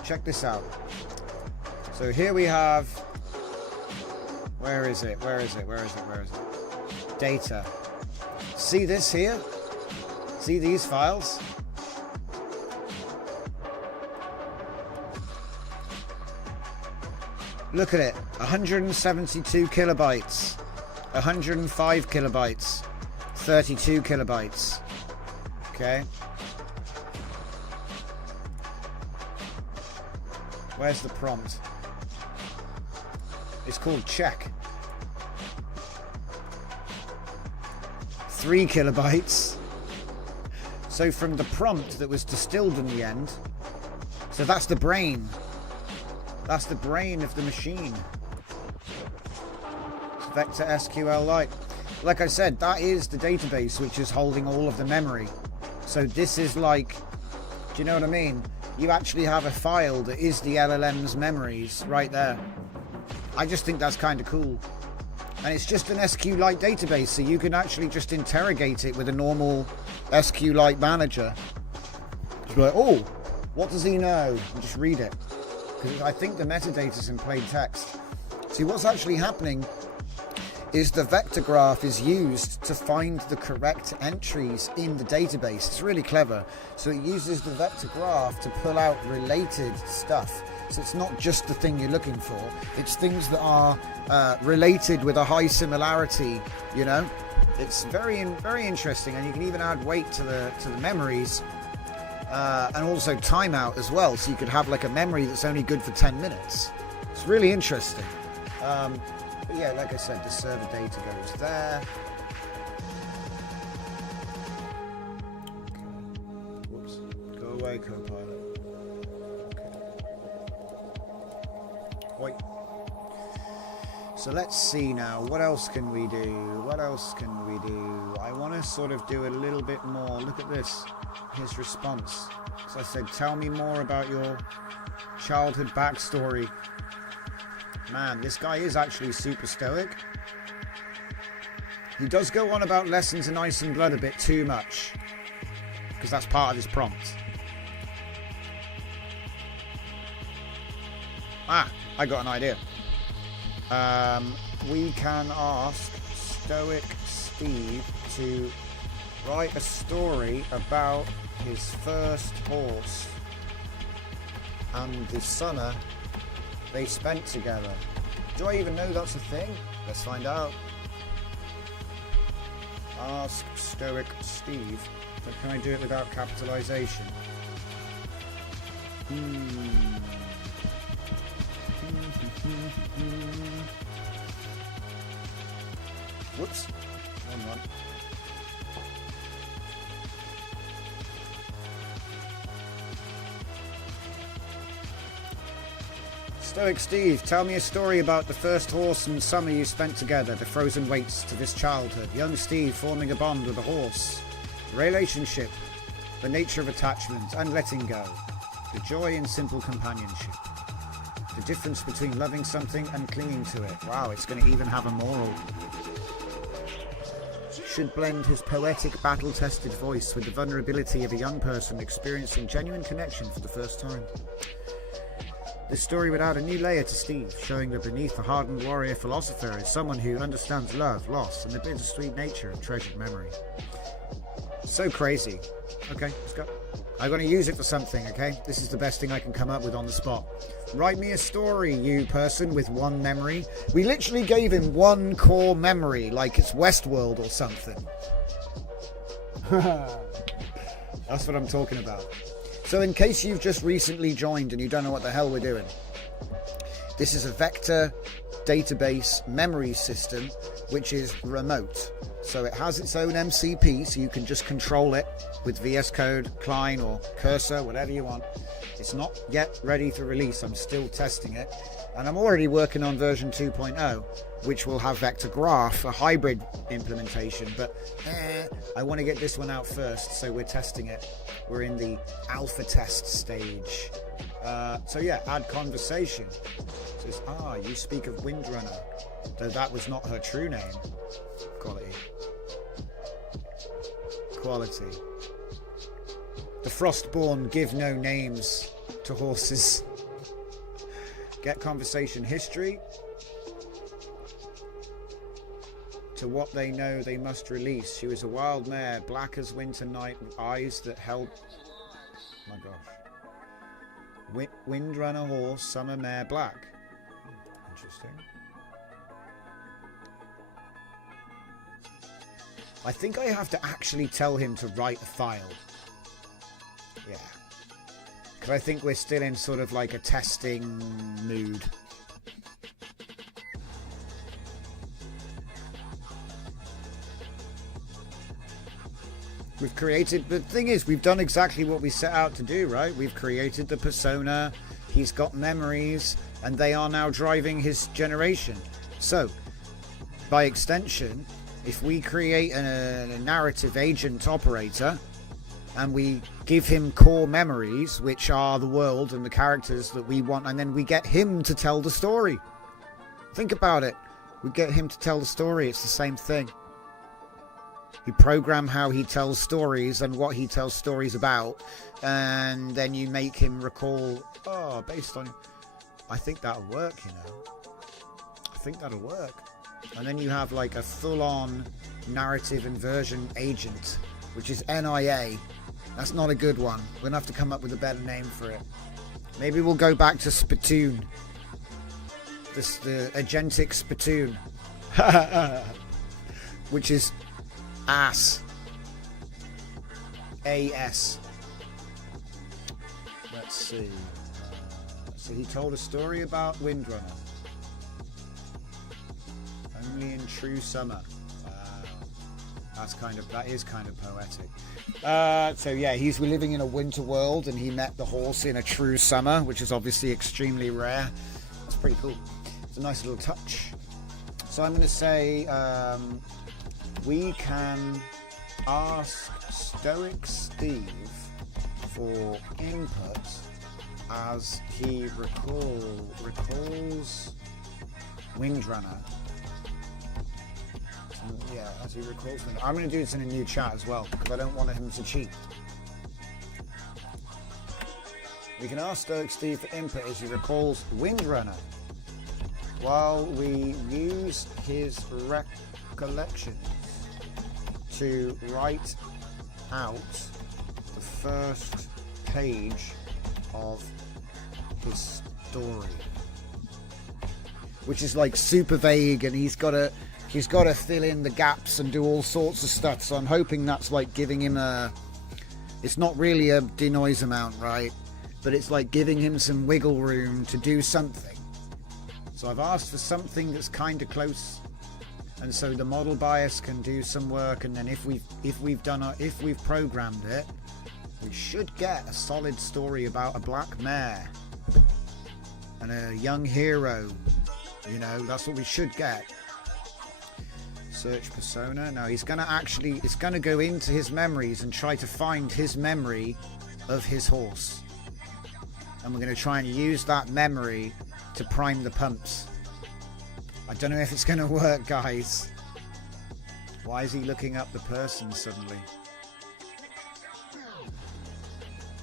Check this out. So here we have... Where is it? Data. See this here? See these files? Look at it, 172 kilobytes, 105 kilobytes, 32 kilobytes, okay? Where's the prompt? It's called check. 3 kilobytes. So from the prompt that was distilled in the end, so that's the brain. That's the brain of the machine. It's Vector SQLite. Like I said, that is the database which is holding all of the memory. So this is like, do you know what I mean? You actually have a file that is the LLM's memories right there. I just think that's kind of cool. And it's just an SQLite database, so you can actually just interrogate it with a normal SQLite manager. Just like, oh, what does he know? And just read it. Because I think the metadata is in plain text. See, what's actually happening is the vector graph is used to find the correct entries in the database. It's really clever. So it uses the vector graph to pull out related stuff. So it's not just the thing you're looking for. It's things that are related with a high similarity, you know. It's very interesting, and you can even add weight to the memories. And also timeout as well, so you could have like a memory that's only good for 10 minutes. It's really interesting. But yeah, like I said, the server data goes there. Okay. Whoops. Go away, Copilot. Okay. Wait. So let's see now. What else can we do? I want to sort of do a little bit more. Look at this. His response. So I said, tell me more about your childhood backstory. Man, this guy is actually super stoic. He does go on about lessons in Ice and Blood a bit too much, because that's part of his prompt. Ah, I got an idea. We can ask Stoic Steve to write a story about his first horse and the summer they spent together. Do I even know that's a thing? Let's find out. Ask Stoic Steve. But can I do it without capitalization? Whoops. One. Stoic Steve, tell me a story about the first horse and summer you spent together, the frozen waits to this childhood. Young Steve forming a bond with a horse. Relationship, the nature of attachment and letting go. The joy in simple companionship. The difference between loving something and clinging to it. Wow, it's going to even have a moral. Should blend his poetic, battle-tested voice with the vulnerability of a young person experiencing genuine connection for the first time. This story would add a new layer to Steve, showing that beneath the hardened warrior philosopher is someone who understands love, loss, and the bittersweet nature of treasured memory. So crazy. Okay, let's go. I'm going to use it for something, okay? This is the best thing I can come up with on the spot. Write me a story, you person with one memory. We literally gave him one core memory, like it's Westworld or something. That's what I'm talking about. So in case you've just recently joined and you don't know what the hell we're doing, this is a vector database memory system which is remote. So it has its own MCP, so you can just control it with VS Code, Klein or Cursor, whatever you want. It's not yet ready for release. I'm still testing it. And I'm already working on version 2.0, which will have vector graph, a hybrid implementation. But I want to get this one out first, so we're testing it. We're in the alpha test stage. So yeah, add conversation. It says, you speak of Windrunner, though that was not her true name. Quality. The Frostborn give no names to horses. Get conversation history. To what they know they must release. She was a wild mare, black as winter night, with eyes that held... Oh my gosh. Windrunner horse, summer mare, black. Interesting. I think I have to actually tell him to write a file. Yeah. Because I think we're still in sort of like a testing mood. We've created, the thing is, we've done exactly what we set out to do, right? We've created the persona, he's got memories, and they are now driving his generation. So, by extension, if we create a narrative agent operator, and we give him core memories, which are the world and the characters that we want, and then we get him to tell the story. Think about it. We get him to tell the story, it's the same thing. You program how he tells stories and what he tells stories about, and then you make him recall, based on... I think that'll work, you know. I think that'll work. And then you have like a full-on narrative inversion agent, which is NIA. That's not a good one. We're going to have to come up with a better name for it. Maybe we'll go back to Spittoon. The agentic Spittoon. Which is ass. AS. Let's see. So he told a story about Windrunner. Only in true summer. Wow. That is kind of poetic. So yeah, he's living in a winter world and he met the horse in a true summer, which is obviously extremely rare. That's pretty cool. It's a nice little touch. So I'm going to say we can ask Stoic Steve for input as he recalls Windrunner. Yeah, as he recalls them. I'm going to do this in a new chat as well, because I don't want him to cheat. We can ask Stoic Steve for input as he recalls Windrunner, while we use his recollections to write out the first page of his story, which is like super vague, and he's got to fill in the gaps and do all sorts of stuff. So I'm hoping that's like giving him it's not really a denoise amount, right? But it's like giving him some wiggle room to do something. So I've asked for something that's kind of close, and so the model bias can do some work, and then if we've programmed it, we should get a solid story about a black mare and a young hero. You know, that's what we should get. Search persona. Now it's going to go into his memories and try to find his memory of his horse. And we're going to try and use that memory to prime the pumps. I don't know if it's going to work, guys. Why is he looking up the person suddenly?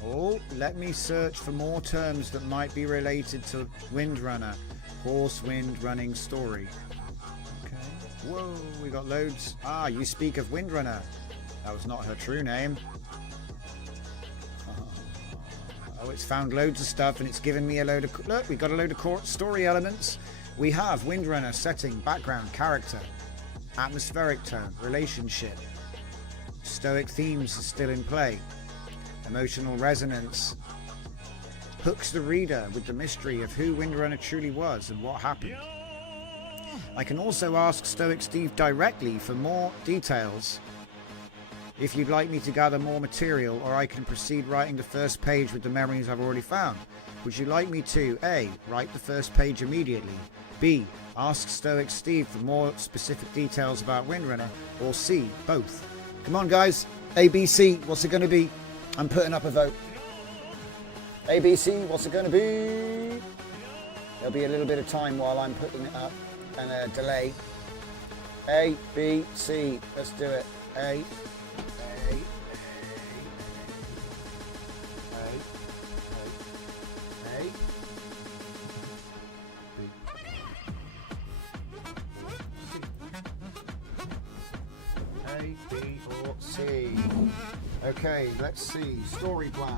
Oh, let me search for more terms that might be related to Windrunner. Horse wind running story. Okay. Whoa, we got loads. Ah, you speak of Windrunner. That was not her true name. Oh, it's found loads of stuff, and it's given me a load of... Look, we got a load of story elements. We have Windrunner, setting, background, character, atmospheric tone, relationship. Stoic themes are still in play. Emotional resonance hooks the reader with the mystery of who Windrunner truly was and what happened. I can also ask Stoic Steve directly for more details if you'd like me to gather more material, or I can proceed writing the first page with the memories I've already found. Would you like me to A. write the first page immediately, B. ask Stoic Steve for more specific details about Windrunner, or C. both? Come on guys, A, B, C, what's it going to be? I'm putting up a vote. A, B, C, what's it going to be? There'll be a little bit of time while I'm putting it up and a delay. A, B, C, let's do it. A, B, or C. Okay, let's see. Story plan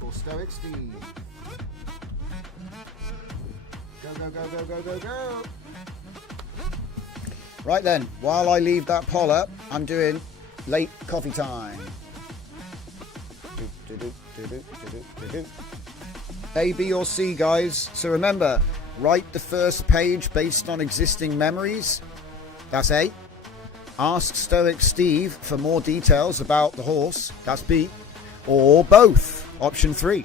for Stoic Steve. Go, go, go, go, go, go, go. Right then, while I leave that poll up, I'm doing late coffee time. A, B, or C, guys. So remember, write the first page based on existing memories. That's A. Ask Stoic Steve for more details about the horse. That's B. Or both. Option 3.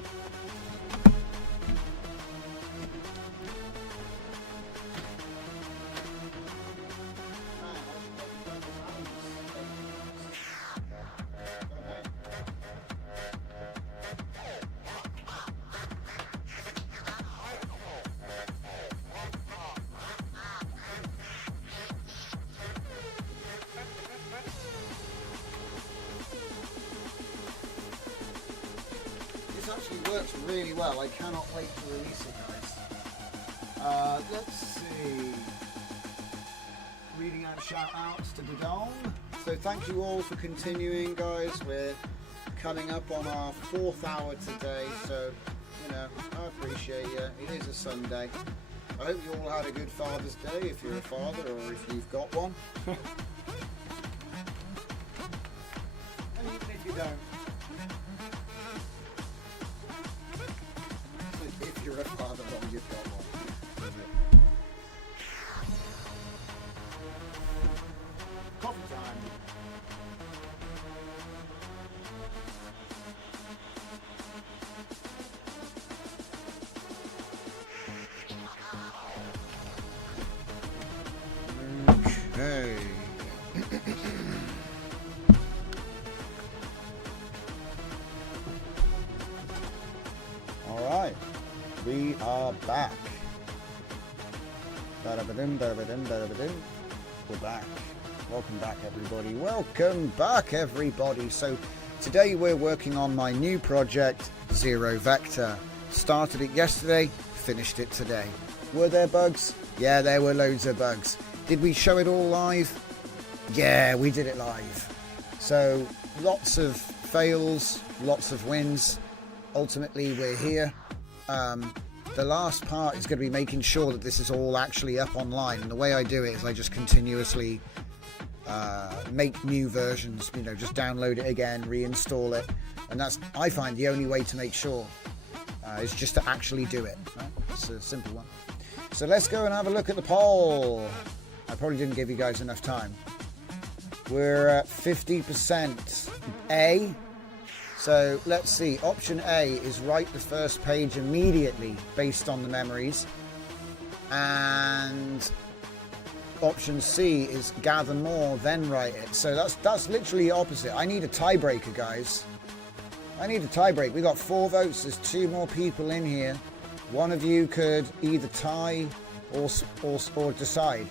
Actually works really well. I cannot wait to release it, guys. Let's see. Reading out shout outs to Didon. So thank you all for continuing, guys. We're coming up on our 4th hour today, so you know, I appreciate you. It is a Sunday. I hope you all had a good Father's Day if you're a father, or if you've got one. And even if you don't. If you're a father, or you've got one. Coffee time. Okay. All right. We are back. We're back. Welcome back, everybody. Welcome back, everybody. So today we're working on my new project, Zero Vector. Started it yesterday, finished it today. Were there bugs? Yeah, there were loads of bugs. Did we show it all live? Yeah, we did it live. So lots of fails, lots of wins. Ultimately, we're here. The last part is going to be making sure that this is all actually up online. And the way I do it is I just continuously make new versions, you know, just download it again, reinstall it. And that's, I find, the only way to make sure is just to actually do it. Right? It's a simple one. So let's go and have a look at the poll. I probably didn't give you guys enough time. We're at 50% A. So let's see, option A is write the first page immediately based on the memories. And option C is gather more, then write it. So that's literally opposite. I need a tiebreaker, guys. I need a tiebreak. We got 4 votes. There's 2 more people in here. One of you could either tie or decide.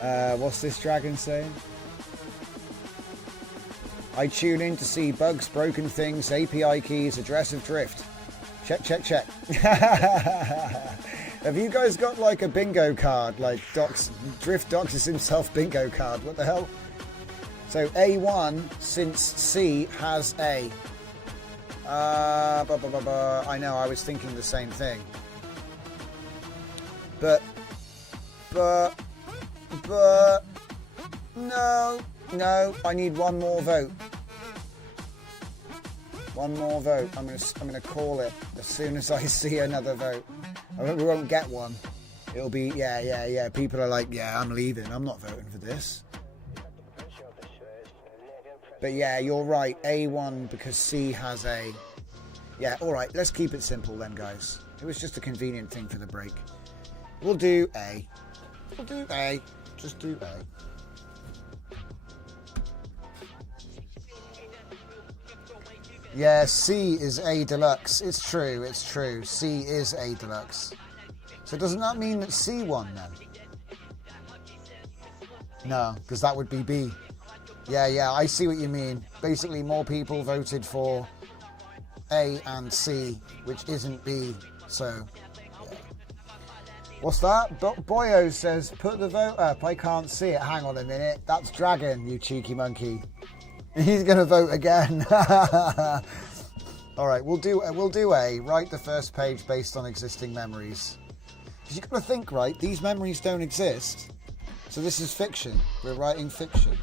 What's this dragon saying? I tune in to see bugs, broken things, API keys, address of drift. Check, check, check. Have you guys got like a bingo card? Like Drift doxes himself bingo card. What the hell? So A1, since C has A. I know, I was thinking the same thing. But, no, I need one more vote. One more vote. I'm gonna call it as soon as I see another vote. I hope we won't get one. It'll be yeah. People are like, yeah, I'm leaving. I'm not voting for this. But yeah, you're right. A1 because C has A. Yeah, all right. Let's keep it simple then, guys. It was just a convenient thing for the break. We'll do A. We'll do A. Just do A. Yeah, C is A deluxe. It's true. C is A deluxe. So doesn't that mean that C won then? No, because that would be B. Yeah, I see what you mean. Basically, more people voted for A and C, which isn't B. So, yeah. What's that? Boyo says, put the vote up. I can't see it. Hang on a minute. That's Dragon, you cheeky monkey. He's going to vote again. All right, we'll do A. Write the first page based on existing memories. Because you've got to think, right? These memories don't exist. So this is fiction. We're writing fiction.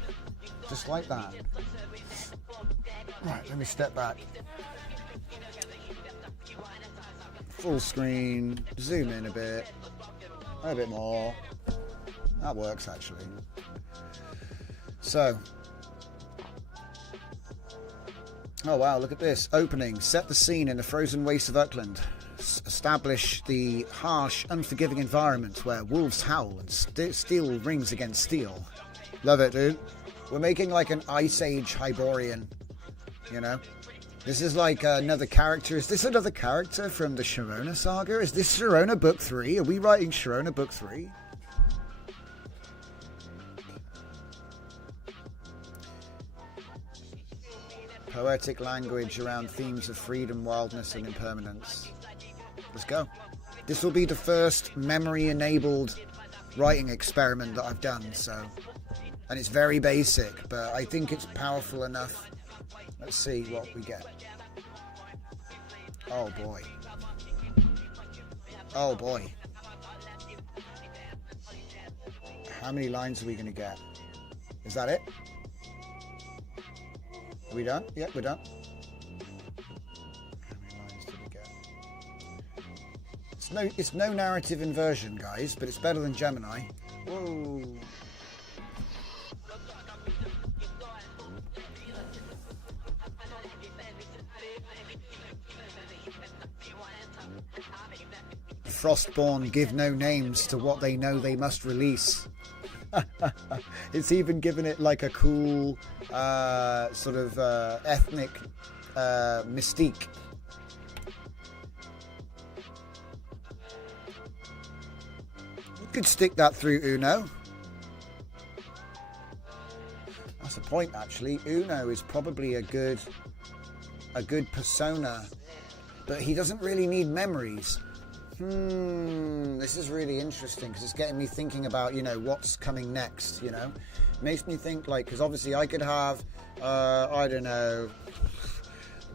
Just like that. Right, let me step back. Full screen. Zoom in a bit more. That works, actually. So. Oh wow, look at this. Opening. Set the scene in the frozen wastes of Upland. Establish the harsh, unforgiving environment where wolves howl and steel rings against steel. Love it, dude. We're making like an Ice Age Hyborian, you know? This is like another character. Is this another character from the Sharona saga? Is this Sharona Book 3? Are we writing Sharona Book 3? Poetic language around themes of freedom, wildness, and impermanence. Let's go. This will be the first memory-enabled writing experiment that I've done, so... And it's very basic, but I think it's powerful enough. Let's see what we get. Oh, boy. Oh, boy. How many lines are we going to get? Is that it? Are we done? Yep, we're done. How many lines did we get? It's no narrative inversion, guys, but it's better than Gemini. Whoa. Frostborn give no names to what they know they must release. It's even given it like a cool sort of ethnic mystique. Could stick that through Uno. That's a point, actually. Uno is probably a good persona, but he doesn't really need memories. This is really interesting because it's getting me thinking about, you know, what's coming next, you know. It makes me think, like, because obviously I could have, I don't know,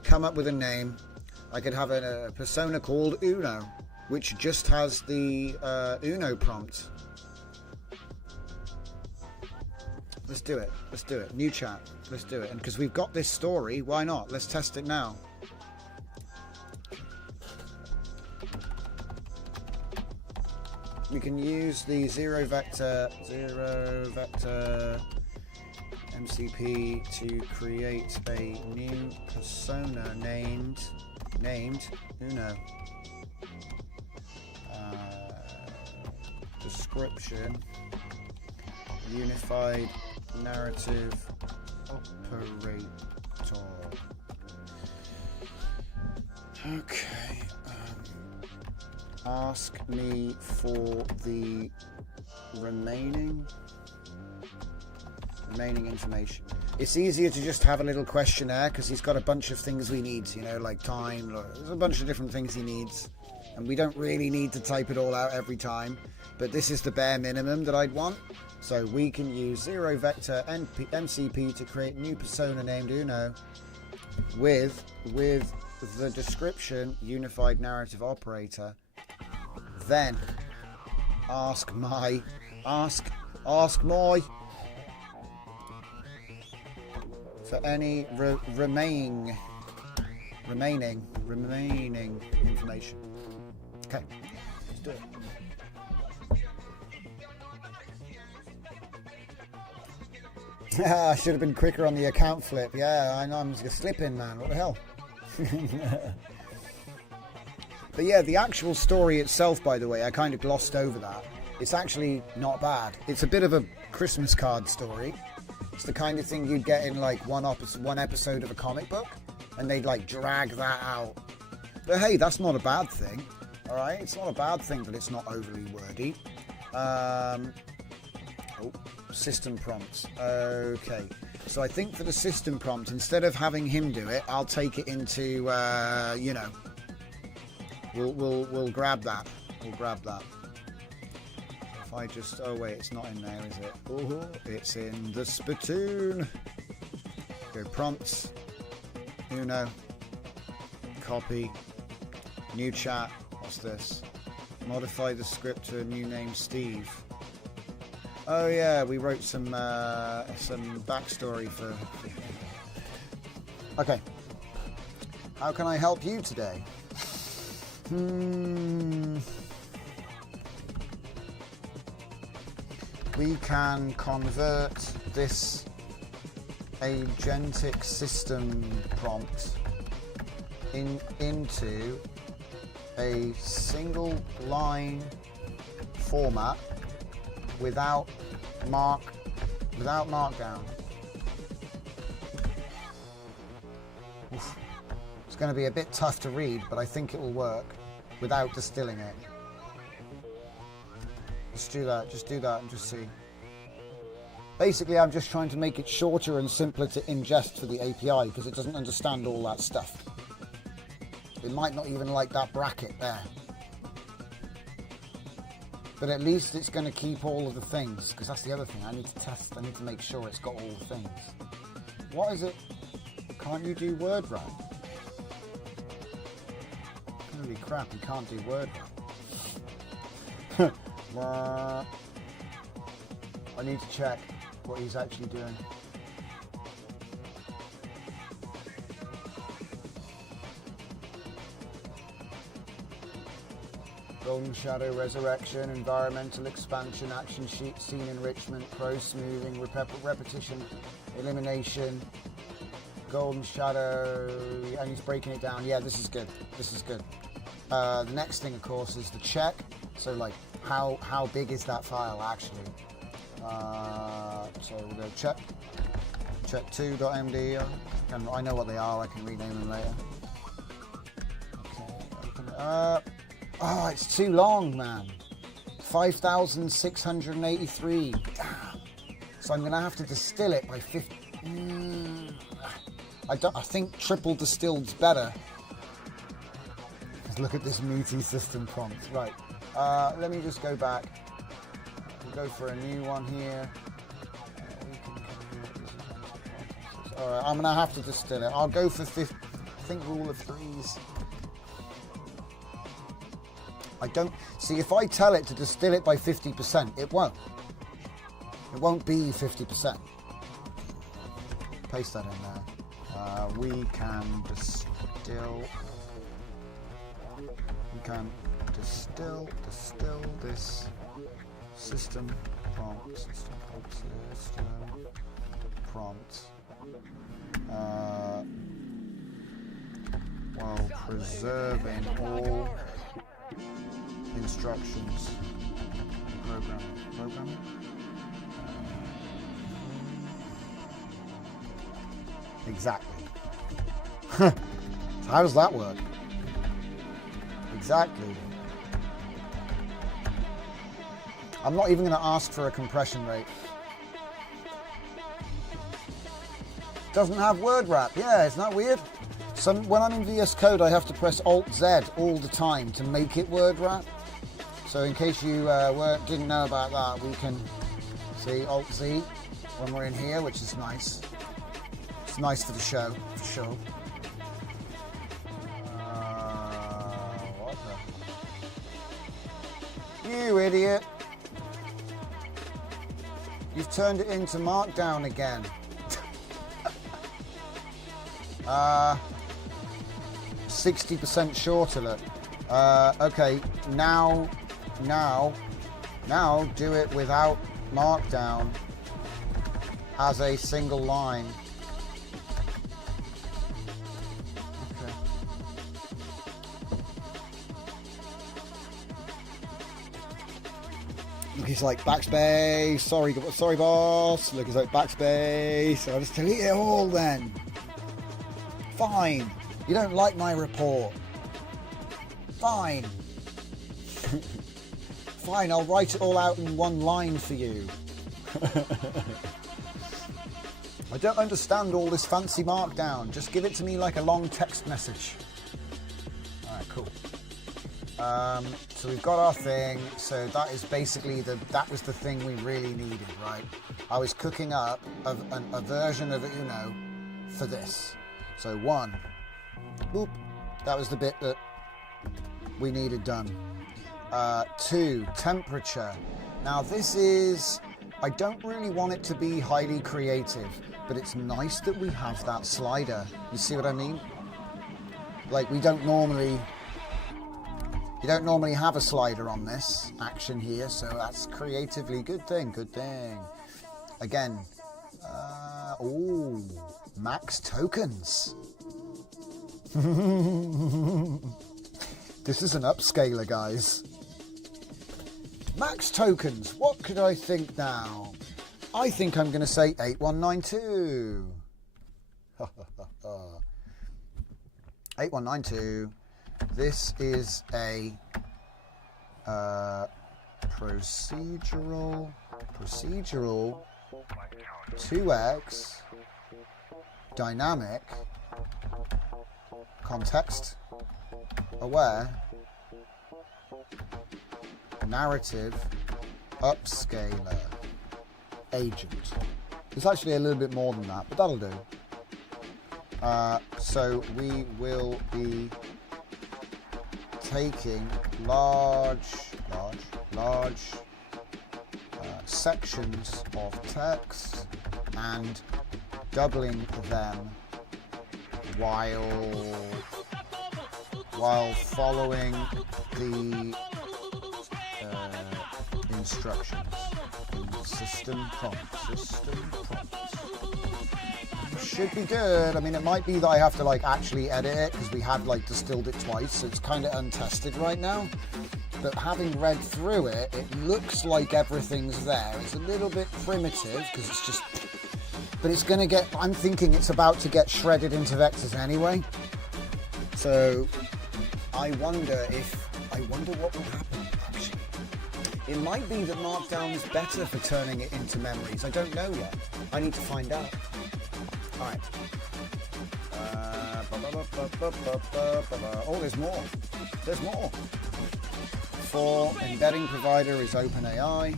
come up with a name. I could have a persona called Uno, which just has the Uno prompt. Let's do it. Let's do it. New chat. Let's do it. And because we've got this story, why not? Let's test it now. We can use the zero vector MCP to create a new persona named Uno. Description: unified narrative operator. Okay. Ask me for the remaining information. It's easier to just have a little questionnaire because he's got a bunch of things we need, you know, like time. There's a bunch of different things he needs, and we don't really need to type it all out every time. But this is the bare minimum that I'd want. So we can use zero vector MCP to create new persona named Uno with the description unified narrative operator. Then ask my for any remaining information. Okay, let's do it. I should have been quicker on the account flip. Yeah, I know, I'm just slipping, man. What the hell? But yeah, the actual story itself, by the way, I kind of glossed over that. It's actually not bad. It's a bit of a Christmas card story. It's the kind of thing you'd get in like one episode of a comic book, and they'd like drag that out. But hey, that's not a bad thing. All right, it's not a bad thing that it's not overly wordy. System prompts. Okay, so I think for the system prompt, instead of having him do it, I'll take it into you know. We'll grab that. We'll grab that. If I just... Oh, wait, it's not in there, is it? Oh, it's in the spittoon. Go prompts. Uno. Copy. New chat. What's this? Modify the script to a new name, Steve. Oh, yeah, we wrote some backstory for... Okay. How can I help you today? We can convert this agentic system prompt into a single line format without markdown. Oof. It's going to be a bit tough to read, but I think it will work without distilling it. Just do that and just see. Basically, I'm just trying to make it shorter and simpler to ingest for the API because it doesn't understand all that stuff. It might not even like that bracket there. But at least it's going to keep all of the things, because that's the other thing. I need to test, I need to make sure it's got all the things. What is it? Can't you do word wrap? Holy crap, you can't do word wrap. I need to check what he's actually doing. Golden Shadow, Resurrection, Environmental Expansion, Action Sheet, Scene Enrichment, Pro Smoothing, Repetition, Elimination, Golden Shadow, and he's breaking it down. Yeah, this is good. This is good. The next thing, of course, is the check. So, like, how big is that file actually? So we'll go check2.md. I know what they are. I can rename them later. Okay, open it up. Oh, it's too long, man. 5,683. Damn. So I'm going to have to distill it by 50. I think triple distilled's better. Let's look at this meaty system prompt. Right. Let me just go back. We'll go for a new one here. Alright, I'm going to have to distill it. I'll go for 50. I think rule of threes. I don't... See, if I tell it to distill it by 50%, it won't. It won't be 50%. Paste that in there. We can distill... We can distill this system prompt, while preserving all instructions. Programming. Exactly. So how does that work? Exactly. I'm not even going to ask for a compression rate. Doesn't have word wrap. Yeah, isn't that weird? When I'm in VS Code, I have to press Alt-Z all the time to make it word wrap. So in case you didn't know about that, we can see Alt-Z when we're in here, which is nice. It's nice for the show, for sure. What the? You idiot. You've turned it into Markdown again. 60% short alert. Okay, now do it without Markdown as a single line. Okay. Look, he's like backspace. Sorry, boss. Look, he's like backspace. I'll just delete it all then. Fine. You don't like my report. Fine. Fine, I'll write it all out in one line for you. I don't understand all this fancy Markdown. Just give it to me like a long text message. Alright, cool. So we've got our thing. So that is basically that was the thing we really needed, right? I was cooking up a version of Uno for this. So one, boop, that was the bit that we needed done. 2, temperature. Now this is, I don't really want it to be highly creative, but it's nice that we have that slider. You see what I mean? Like you don't normally have a slider on this action here, so that's creatively good thing. Again, max tokens. This is an upscaler, guys. Max tokens. What could I think now? I think I'm going to say 8192. 8192. This is a procedural 2x dynamic context aware narrative upscaler agent. It's actually a little bit more than that, but that'll do. So we will be taking large sections of text and doubling them while following the instructions in the system prompt. Should be good. I mean, it might be that I have to like actually edit it because we have like distilled it twice, so it's kind of untested right now. But having read through it, it looks like everything's there. It's a little bit primitive because it's just, but it's going to get, I'm thinking it's about to get shredded into vectors anyway. So I wonder what will happen actually It might be that Markdown's better for turning it into memories. I don't know yet. I need to find out. Alright. Oh, there's more. There's more. 4. Embedding provider is OpenAI.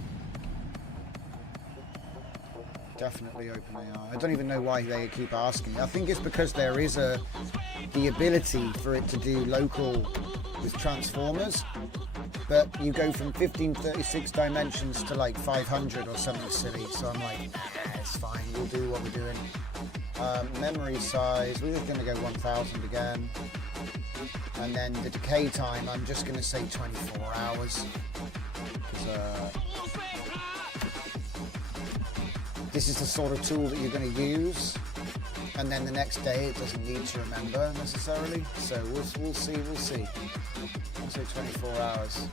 Definitely OpenAI. I don't even know why they keep asking. I think it's because there is the ability for it to do local with transformers, but you go from 1536 dimensions to like 500 or something silly. So I'm like, it's fine. We'll do what we're doing. Memory size, we're just going to go 1000 again. And then the decay time, I'm just going to say 24 hours. This is the sort of tool that you're going to use. And then the next day it doesn't need to remember necessarily. So we'll see. I'll say 24 hours.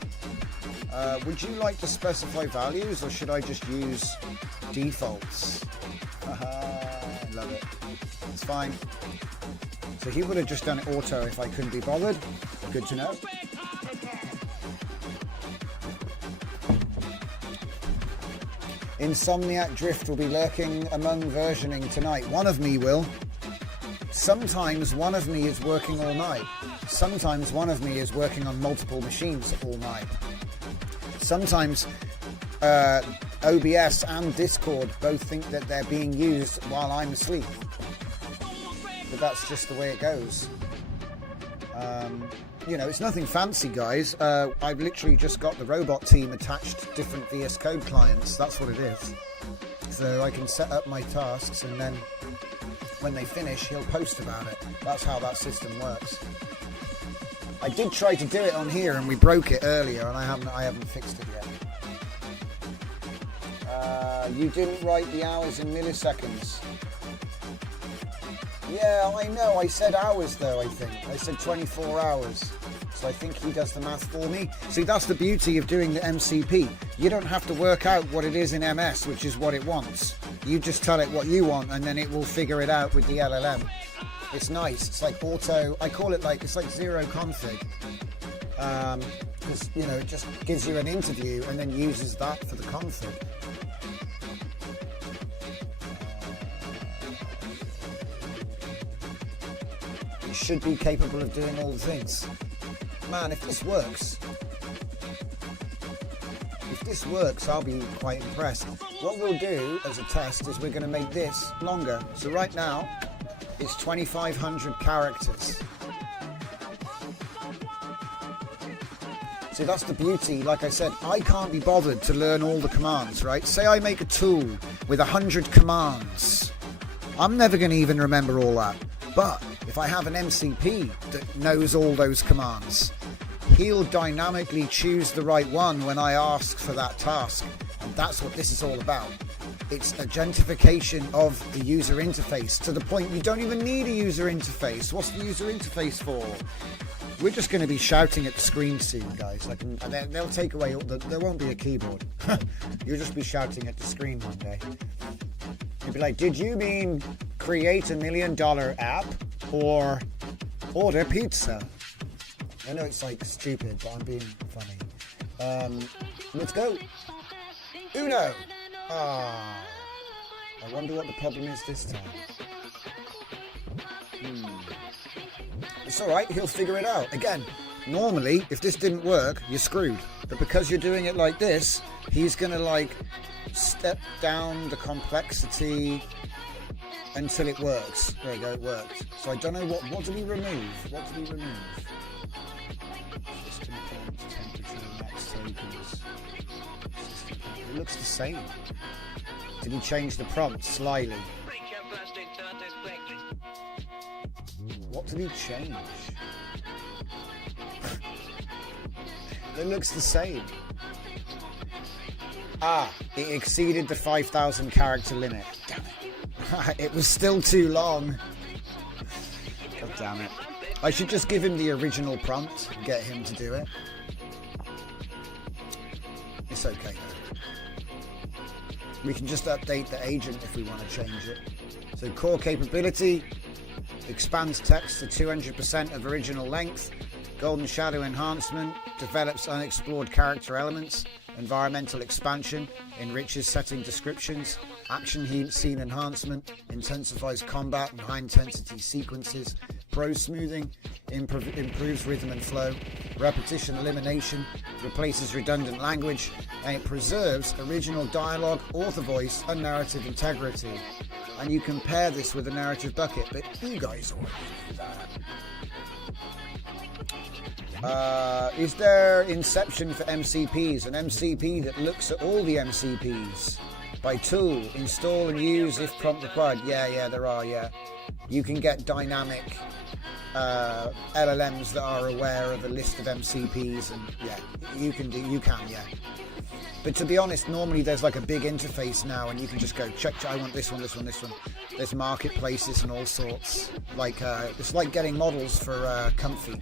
Would you like to specify values or should I just use defaults? I love it. It's fine. So he would have just done it auto if I couldn't be bothered. Good to know. Insomniac Drift will be lurking among versioning tonight. One of me will. Sometimes one of me is working all night. Sometimes one of me is working on multiple machines all night. Sometimes OBS and Discord both think that they're being used while I'm asleep. But that's just the way it goes. You know, it's nothing fancy, guys. I've literally just got the robot team attached to different VS Code clients. That's what it is. So I can set up my tasks and then when they finish, he'll post about it. That's how that system works. I did try to do it on here and we broke it earlier and I haven't fixed it yet. You didn't write the hours in milliseconds. Yeah, I know. I said hours though, I think. I said 24 hours. So I think he does the math for me. See, that's the beauty of doing the MCP. You don't have to work out what it is in MS, which is what it wants. You just tell it what you want and then it will figure it out with the LLM. It's nice. It's like auto. I call it like, it's like zero config. Because, you know, it just gives you an interview and then uses that for the config. Should be capable of doing all the things. Man, if this works, I'll be quite impressed. What we'll do as a test is we're going to make this longer. So right now, it's 2,500 characters. See, that's the beauty. Like I said, I can't be bothered to learn all the commands, right? Say I make a tool with 100 commands. I'm never going to even remember all that. But if I have an MCP that knows all those commands, he'll dynamically choose the right one when I ask for that task. And that's what this is all about. It's agentification of the user interface to the point you don't even need a user interface. What's the user interface for? We're just going to be shouting at the screen soon, guys. And they'll take away all there won't be a keyboard. You'll just be shouting at the screen one day. You'll be like, did you mean create $1 million app or order pizza? I know it's like stupid, but I'm being funny. Let's go. Uno. I wonder what the problem is this time. It's alright, he'll figure it out. Again, normally, if this didn't work, you're screwed. But because you're doing it like this, he's gonna like step down the complexity until it works. There you go, it worked. So I don't know what did he remove? What did he remove? System prompt, temperature, max tokens. It looks the same. Did he change the prompt slightly? What did he change? It looks the same. It exceeded the 5,000 character limit. Damn it. It was still too long. God damn it. I should just give him the original prompt and get him to do it. It's okay though. We can just update the agent if we want to change it. So core capability, expands text to 200% of original length, golden shadow enhancement, develops unexplored character elements, environmental expansion, enriches setting descriptions, action scene enhancement, intensifies combat and high intensity sequences, prose smoothing, improves rhythm and flow, repetition elimination, replaces redundant language, and it preserves original dialogue, author voice, and narrative integrity. And you compare this with a narrative bucket, but you guys already do that. Is there Inception for MCPs? An MCP that looks at all the MCPs by tool, install and use if prompt required. Yeah, there are, yeah. You can get dynamic LLMs that are aware of a list of MCPs, and yeah, you can, yeah. But to be honest, normally there's like a big interface now, and you can just go check. I want this one. There's marketplaces and all sorts. Like it's like getting models for comfy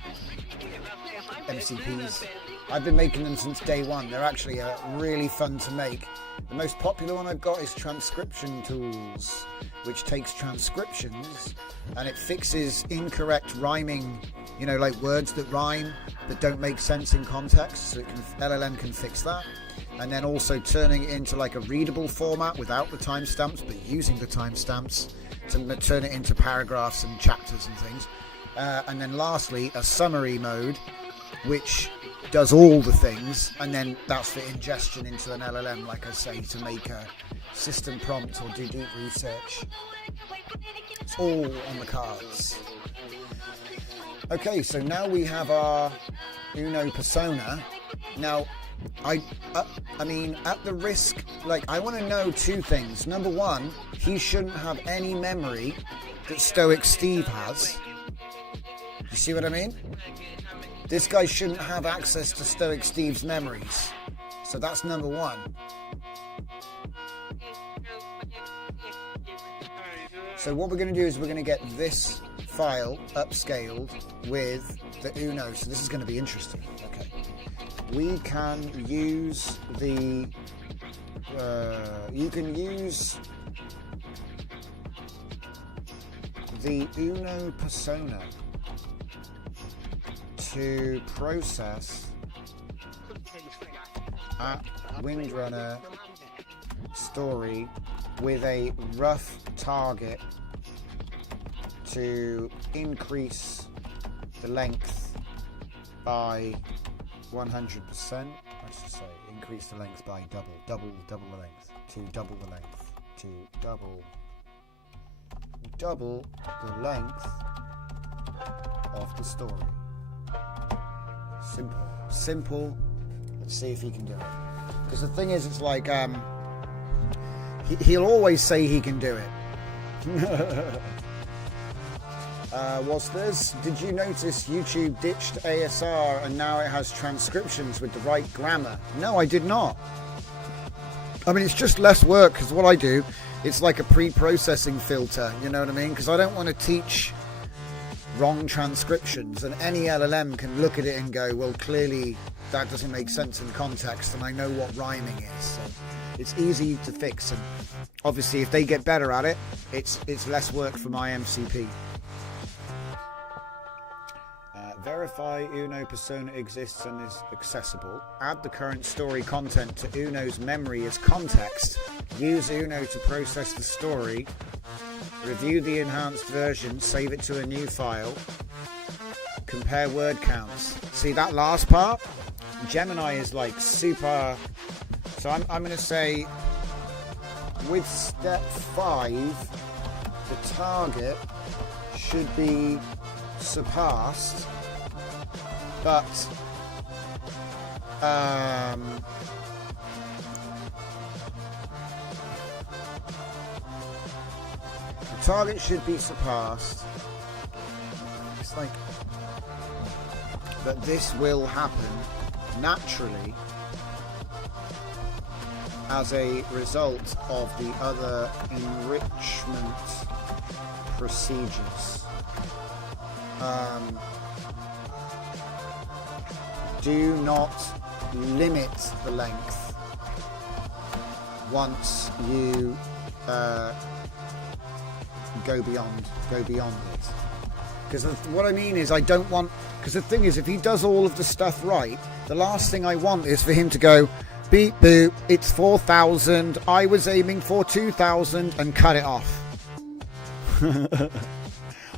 MCPs. I've been making them since day one. They're actually really fun to make. The most popular one I've got is transcription tools, which takes transcriptions and it fixes incorrect rhyming, you know, like words that rhyme that don't make sense in context. So LLM can fix that. And then also turning it into like a readable format without the timestamps, but using the timestamps to turn it into paragraphs and chapters and things. And then lastly, a summary mode, which does all the things, and then that's for ingestion into an LLM, like I say, to make a system prompt or do deep research. It's all on the cards. Okay, so now we have our Uno persona. Now, I mean, at the risk, like, I want to know two things. Number one, he shouldn't have any memory that Stoic Steve has. You see what I mean? This guy shouldn't have access to Stoic Steve's memories. So that's number one. So what we're going to do is we're going to get this file upscaled with the Uno. So this is going to be interesting. Okay. We can use the... you can use the Uno persona to process at Windrunner story with a rough target to increase the length by 100%. Let's just say increase the length by double the length, to double the length, to double the length of the story. Simple. Let's see if he can do it. Because the thing is, it's like he'll always say he can do it. What's this? Did you notice YouTube ditched ASR and now it has transcriptions with the right grammar? No, I did not. I mean, it's just less work, because what I do, it's like a pre-processing filter, you know what I mean? Because I don't want to teach wrong transcriptions, and any LLM can look at it and go, well, clearly that doesn't make sense in context, and I know what rhyming is. So it's easy to fix, and obviously if they get better at it, it's less work for my MCP. Verify Uno persona exists and is accessible. Add the current story content to Uno's memory as context. Use Uno to process the story. Review the enhanced version. Save it to a new file. Compare word counts. See that last part? Gemini is like super. So I'm going to say with step 5, the target should be surpassed. But the target should be surpassed. It's like, but this will happen naturally as a result of the other enrichment procedures. Do not limit the length once you go beyond it. Because what I mean is, I don't want. Because the thing is, if he does all of the stuff right, the last thing I want is for him to go, beep boop, it's 4,000. I was aiming for 2,000 and cut it off.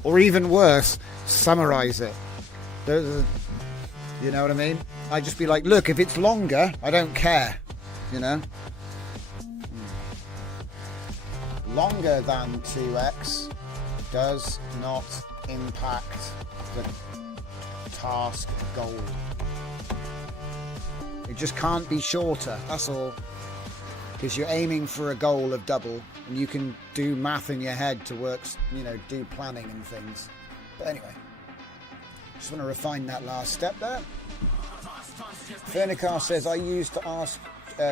Or even worse, summarize it. You know what I mean? I'd just be like, look, if it's longer, I don't care. You know? Longer than 2x does not impact the task goal. It just can't be shorter, that's all. Because you're aiming for a goal of double, and you can do math in your head to work, you know, do planning and things. But anyway, just want to refine that last step there. Fernicar says, I used to ask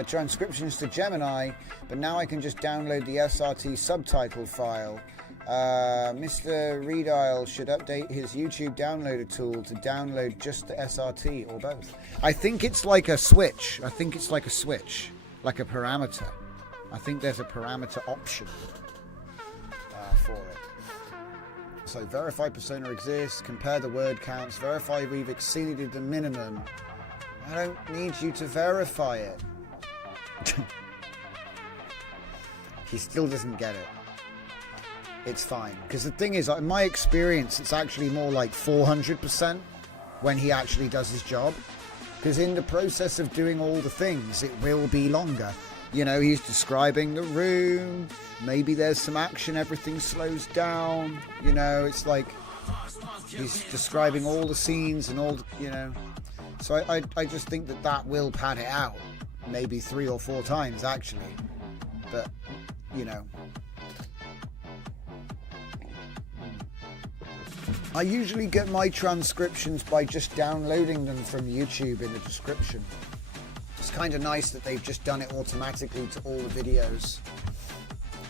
transcriptions to Gemini, but now I can just download the SRT subtitle file. Mr. Reedial should update his YouTube downloader tool to download just the SRT or both. I think it's like a switch. Like a parameter. I think there's a parameter option for it. So verify persona exists, compare the word counts, verify we've exceeded the minimum. I don't need you to verify it. He still doesn't get it. It's fine. Because the thing is, in my experience, it's actually more like 400% when he actually does his job. Because in the process of doing all the things, it will be longer. You know, he's describing the room. Maybe there's some action. Everything slows down. You know, it's like he's describing all the scenes and all, you know. So I just think that will pad it out. Maybe 3 or 4 times, actually. But, you know. I usually get my transcriptions by just downloading them from YouTube in the description. It's kind of nice that they've just done it automatically to all the videos.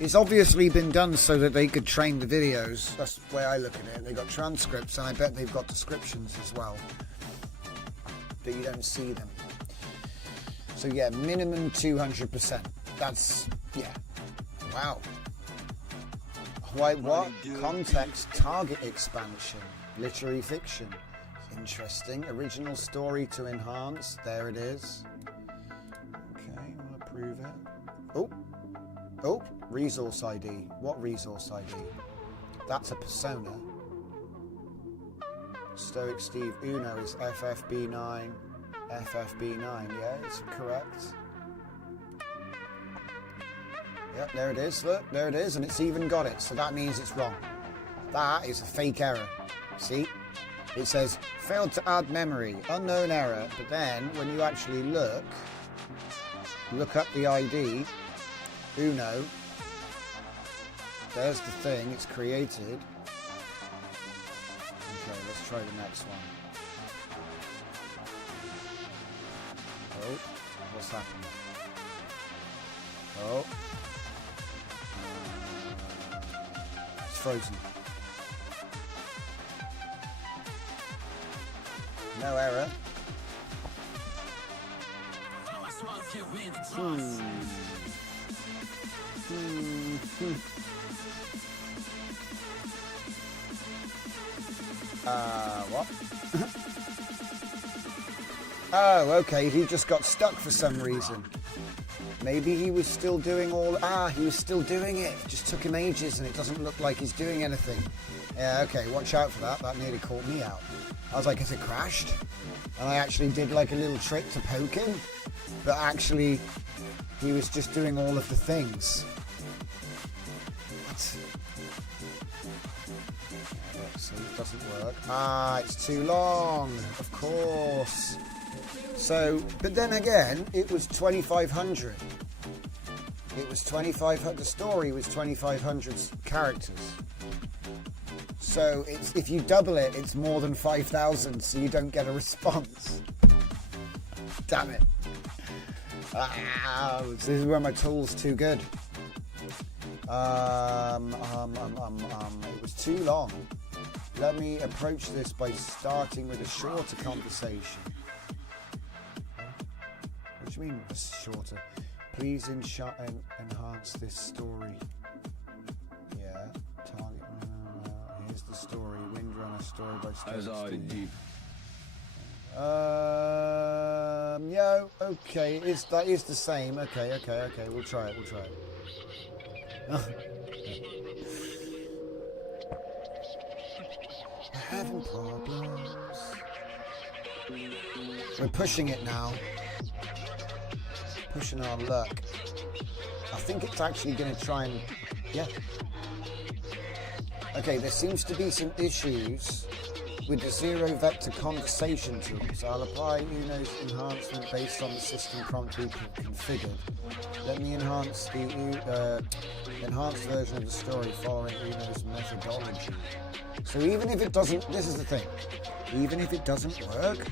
It's obviously been done so that they could train the videos. That's the way I look at it. They've got transcripts, and I bet they've got descriptions as well. But you don't see them. So yeah, minimum 200%. That's, yeah. Wow. Wait, what? Context, target expansion, literary fiction. Interesting. Original story to enhance. There it is. Okay, we'll approve it. Oh, resource ID. What resource ID? That's a persona. Stoic Steve Uno is FFB9. FFB9, yeah, it's correct. Yep, there it is, look, there it is, and it's even got it, so that means it's wrong. That is a fake error. See? It says, failed to add memory, unknown error, but then, when you actually look up the ID, Uno, there's the thing, it's created. Okay, let's try the next one. Oh, what's happened? Oh. It's frozen. No error. What? Oh, okay, he just got stuck for some reason. Maybe he was still doing he was still doing it. It just took him ages and it doesn't look like he's doing anything. Yeah, okay, watch out for that. That nearly caught me out. I was like, has it crashed? And I actually did like a little trick to poke him. But actually, he was just doing all of the things. What? So it doesn't work. It's too long. Of course. So, but then again, it was 2,500. It was 2,500. The story was 2,500 characters. So it's, if you double it, it's more than 5,000. So you don't get a response. Damn it! This is where my tool's too good. It was too long. Let me approach this by starting with a shorter conversation. What do you mean shorter? Please enhance this story. Yeah, target. Here's the story. Windrunner story by Stoic Steve. Deep. Yo, Okay, that is the same. Okay. We'll try it. I'm having problems. We're pushing it now. Pushing our luck. I think it's actually going to try and... Yeah. Okay, there seems to be some issues with the zero vector conversation tool. So I'll apply Uno's enhancement based on the system prompt we configured. Let me enhance the enhanced version of the story following Uno's methodology. So even if it doesn't, this is the thing, even if it doesn't work,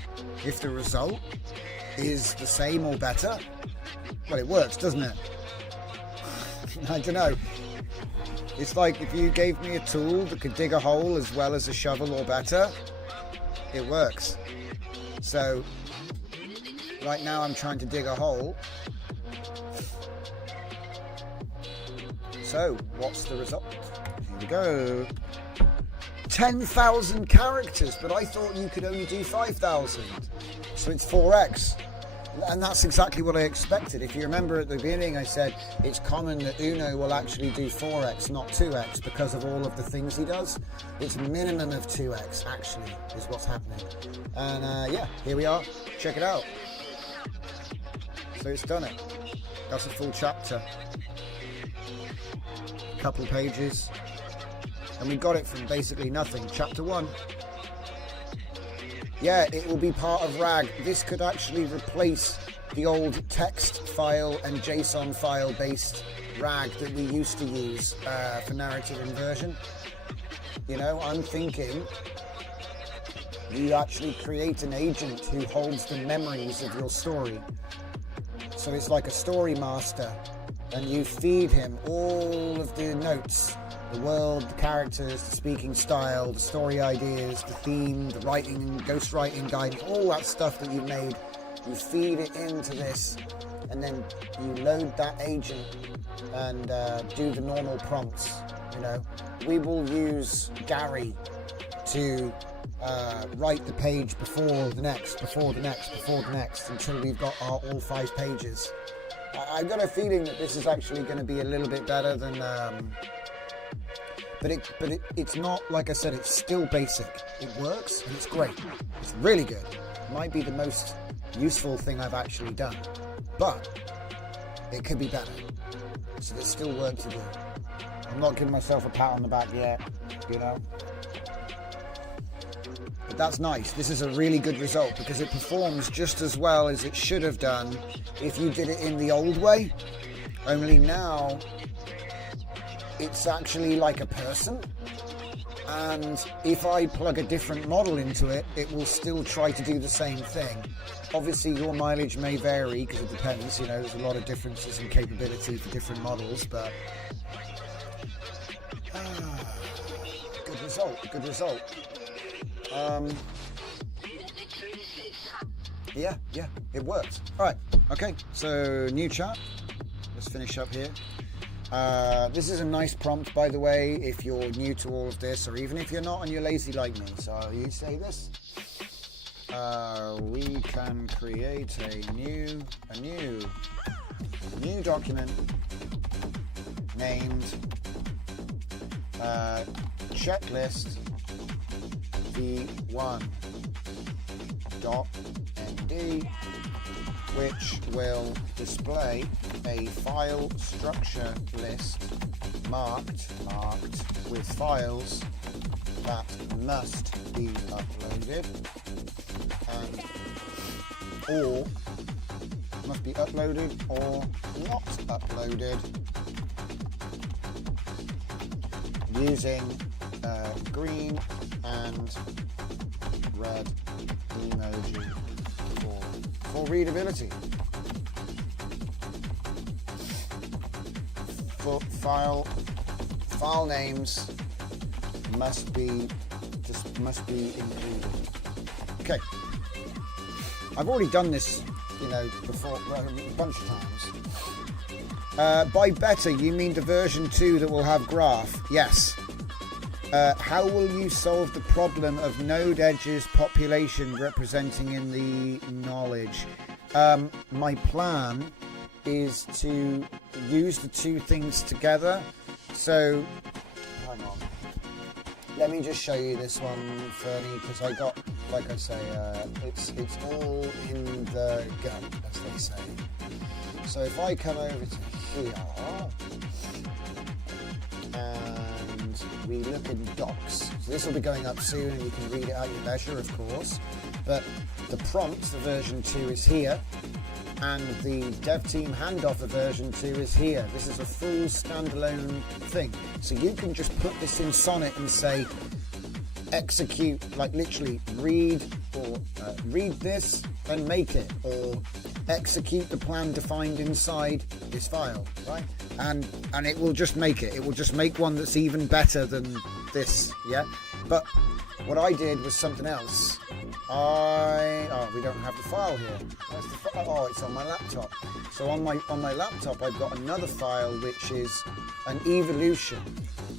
if the result is the same or better, well, it works, doesn't it? I don't know. It's like if you gave me a tool that could dig a hole as well as a shovel or better, it works. So right now I'm trying to dig a hole. So what's the result? Here we go. 10,000 characters, but I thought you could only do 5,000. So it's 4x. And that's exactly what I expected. If you remember at the beginning, I said it's common that Uno will actually do 4x, not 2x, because of all of the things he does. It's minimum of 2x, actually, is what's happening. And yeah, here we are. Check it out. So it's done it. That's a full chapter. A couple pages. And we got it from basically nothing. Chapter 1. Yeah, it will be part of RAG. This could actually replace the old text file and JSON file based RAG that we used to use for narrative inversion. You know, I'm thinking you actually create an agent who holds the memories of your story. So it's like a story master, and you feed him all of the notes. The world, the characters, the speaking style, the story ideas, the theme, the writing, ghostwriting guide, all that stuff that you've made. You feed it into this, and then you load that agent and do the normal prompts. You know, we will use Gary to write the page before the next, until we've got all 5 pages. I've got a feeling that this is actually going to be a little bit better than. But it's not, like I said, it's still basic. It works and it's great. It's really good. It might be the most useful thing I've actually done. But it could be better. So there's still work to do. I'm not giving myself a pat on the back yet, you know. But that's nice. This is a really good result because it performs just as well as it should have done if you did it in the old way. Only now it's actually like a person, and if I plug a different model into it, it will still try to do the same thing. Obviously your mileage may vary because it depends, you know, there's a lot of differences in capability for different models, but good result. Yeah, it works. Alright, okay, so new chat. Let's finish up here. This is a nice prompt, by the way, if you're new to all of this, or even if you're not and you're lazy like me. So you say this. We can create a new document named checklist v1.md, which will display a file structure list marked with files that must be uploaded and or must be uploaded or not uploaded using green and red emoji for readability. For file names must be included. Okay, I've already done this, you know, before a bunch of times. By better, you mean the version 2 that will have graph? Yes. How will you solve the problem of node edges population representing in the knowledge? my plan is to use the two things together. So, hang on. Let me just show you this one, Fernie, because I got, like I say, it's all in the gun, as they say. So if I come over to here, and we look in docs, so this will be going up soon and you can read it at your leisure, of course, but the prompt for version 2 is here, and the dev team handoff for version 2 is here. This is a full standalone thing. So you can just put this in Sonnet and say, execute, like literally read or read this and make it, or execute the plan defined inside this file, right? And it will just make it. It will just make one that's even better than this, yeah? But what I did was something else. We don't have the file here. Where's the file? Oh, it's on my laptop. So on my laptop, I've got another file which is an evolution.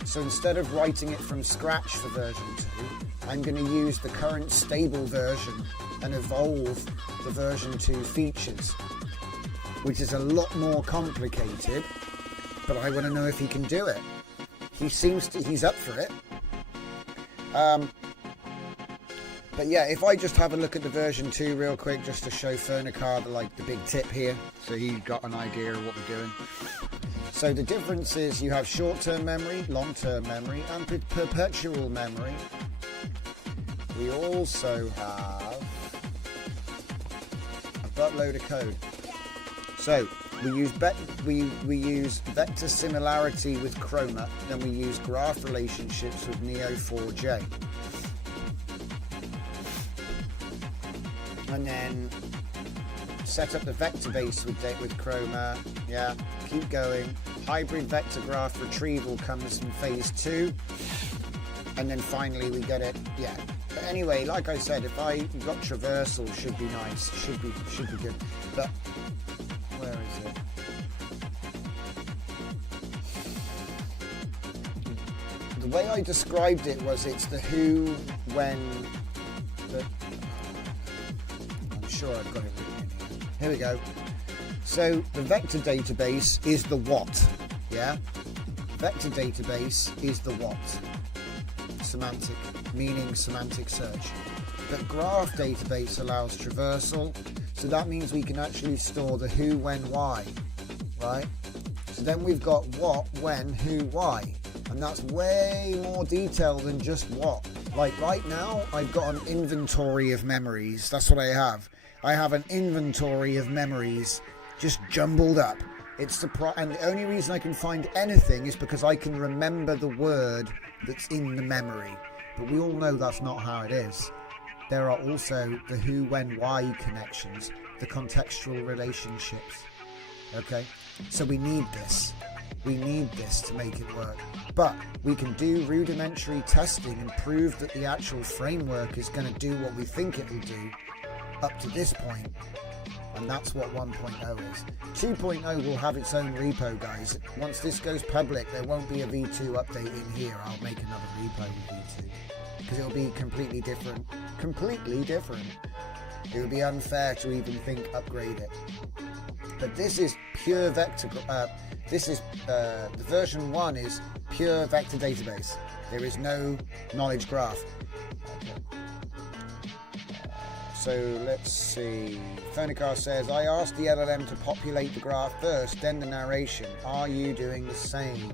So instead of writing it from scratch for version 2, I'm going to use the current stable version and evolve the version 2 features, which is a lot more complicated. But I want to know if he can do it. He's up for it. But yeah, if I just have a look at the version 2 real quick, just to show Fernicar the big tip here, so he got an idea of what we're doing. So the difference is you have short-term memory, long-term memory, and perpetual memory. We also have a buttload of code. So we use vector similarity with Chroma, then we use graph relationships with Neo4j. And then set up the vector base with Chroma. Yeah, keep going. Hybrid vector graph retrieval comes from phase 2, and then finally we get it. Yeah. But anyway, like I said, if I got traversal, should be nice. Should be good. But where is it? The way I described it was it's the who, when, the. Sure, I've got it written in here. Here we go. So the vector database is the what, yeah? Vector database is the what. Semantic, meaning semantic search. But graph database allows traversal, so that means we can actually store the who, when, why, right? So then we've got what, when, who, why. And that's way more detail than just what. Like right now, I've got an inventory of memories. That's what I have. I have an inventory of memories just jumbled up. And the only reason I can find anything is because I can remember the word that's in the memory. But we all know that's not how it is. There are also the who, when, why connections, the contextual relationships. Okay? So we need this. We need this to make it work. But we can do rudimentary testing and prove that the actual framework is going to do what we think it will do up to this point, and that's what 1.0 is. 2.0 will have its own repo, guys. Once this goes public, there won't be a V2 update in here. I'll make another repo with V2 because it'll be completely different. It would be unfair to even think upgrade it. But this is pure vector. The version 1 is pure vector database. There is no knowledge graph. Okay. So let's see. Fernicar says, I asked the LLM to populate the graph first, then the narration. Are you doing the same?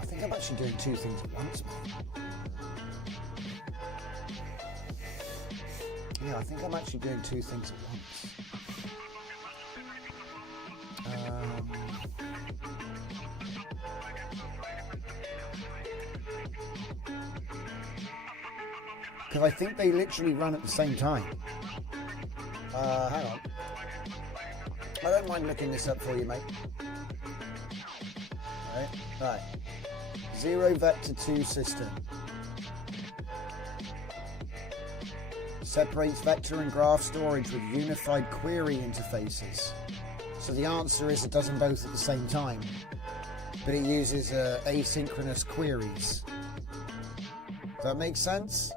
I think I'm actually doing two things at once, man. Yeah, I think I'm actually doing two things at once. Because I think they literally run at the same time. Hang on. I don't mind looking this up for you, mate. Right. Zero vector 2 system. Separates vector and graph storage with unified query interfaces. So the answer is it does them both at the same time, but it uses asynchronous queries. Does that make sense?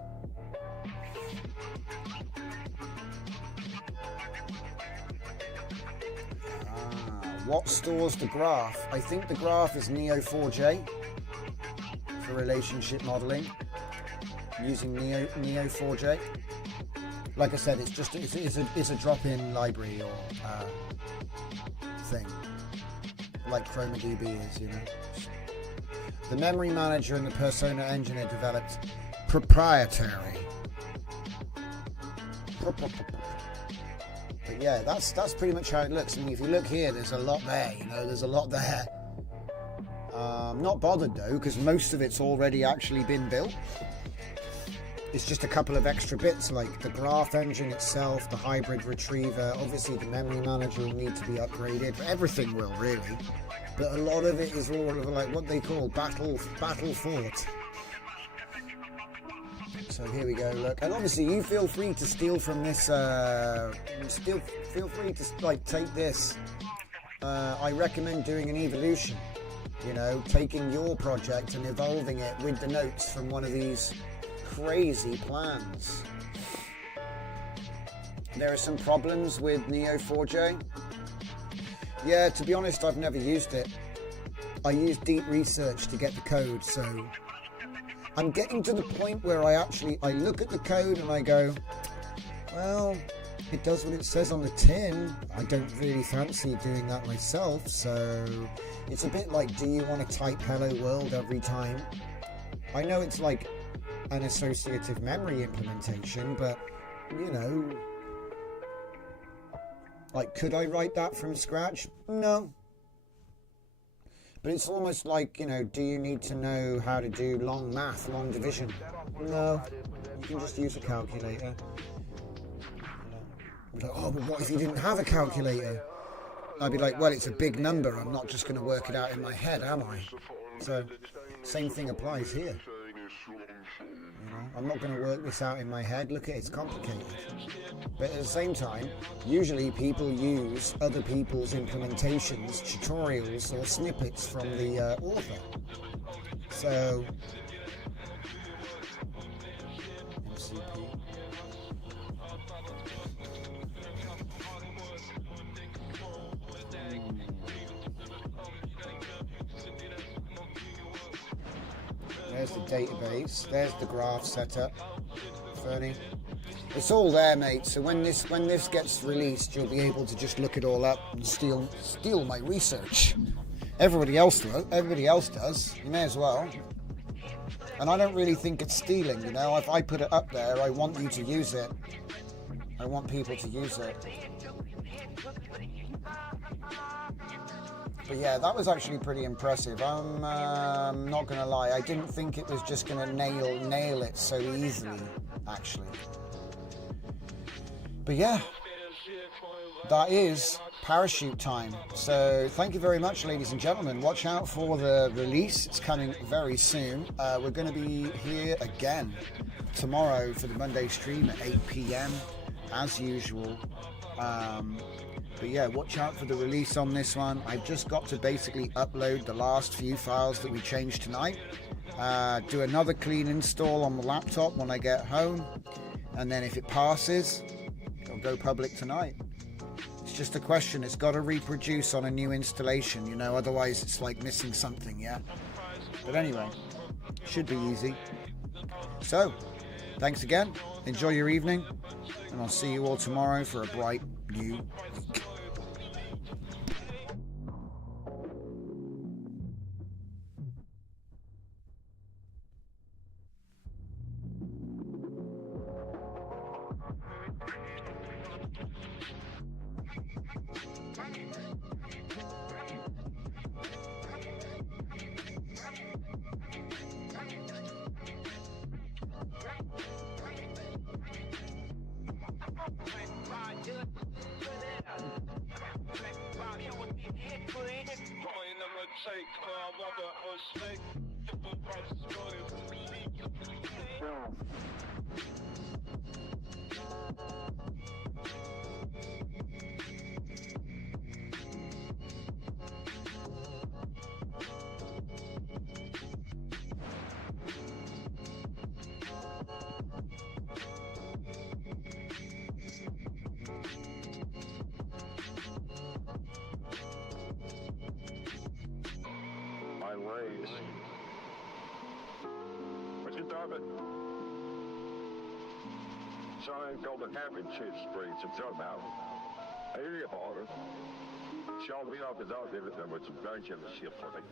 What stores the graph? I think the graph is Neo4j for relationship modeling, using Neo4j. Like I said, it's just it's a drop-in library or thing, like ChromaDB is, you know. The memory manager and the persona engine are developed proprietary. But yeah, that's pretty much how it looks. I mean, if you look here, there's a lot there, you know, there's a lot there. Not bothered though, because most of it's already actually been built. It's just a couple of extra bits, like the graph engine itself, the hybrid retriever, obviously the memory manager will need to be upgraded. Everything will, really. But a lot of it is all like what they call battle fought. So here we go, look. And obviously you feel free to steal from this, feel free to like take this. I recommend doing an evolution, you know, taking your project and evolving it with the notes from one of these crazy plans. There are some problems with Neo4j. Yeah, to be honest, I've never used it. I use deep research to get the code, so I'm getting to the point where I look at the code and I go, well, it does what it says on the tin. I don't really fancy doing that myself, so it's a bit like, do you want to type hello world every time? I know it's like an associative memory implementation, but you know, like, could I write that from scratch? No. But it's almost like, you know, do you need to know how to do long math, long division? No. You can just use a calculator. Like, oh, but what if you didn't have a calculator? I'd be like, well, it's a big number. I'm not just going to work it out in my head, am I? So, same thing applies here. You know, I'm not going to work this out in my head. Look at it, it's complicated. But at the same time, usually people use other people's implementations, tutorials, or snippets from the author. So, MCP. There's the database. There's the graph setup. Fernie. It's all there, mate. So when this gets released, you'll be able to just look it all up and steal my research. Everybody else does. You may as well. And I don't really think it's stealing. You know, if I put it up there, I want you to use it. I want people to use it. But yeah, that was actually pretty impressive. I'm not gonna lie, I didn't think it was just gonna nail it so easily, actually. But yeah, that is parachute time. So thank you very much, ladies and gentlemen. Watch out for the release. It's coming very soon. We're going to be here again tomorrow for the Monday stream at 8 p.m. as usual. But yeah, watch out for the release on this one. I've just got to basically upload the last few files that we changed tonight. Do another clean install on the laptop when I get home. And then if it passes, it'll go public tonight. It's just a question. It's got to reproduce on a new installation, you know, otherwise it's like missing something, yeah? But anyway, should be easy. So, thanks again. Enjoy your evening. And I'll see you all tomorrow for a bright new week. please. What you talking? Sign called the Happy Chief Streets in Sundown. I hear you, Father. Shall we off his out everything with some guns in the ship for me.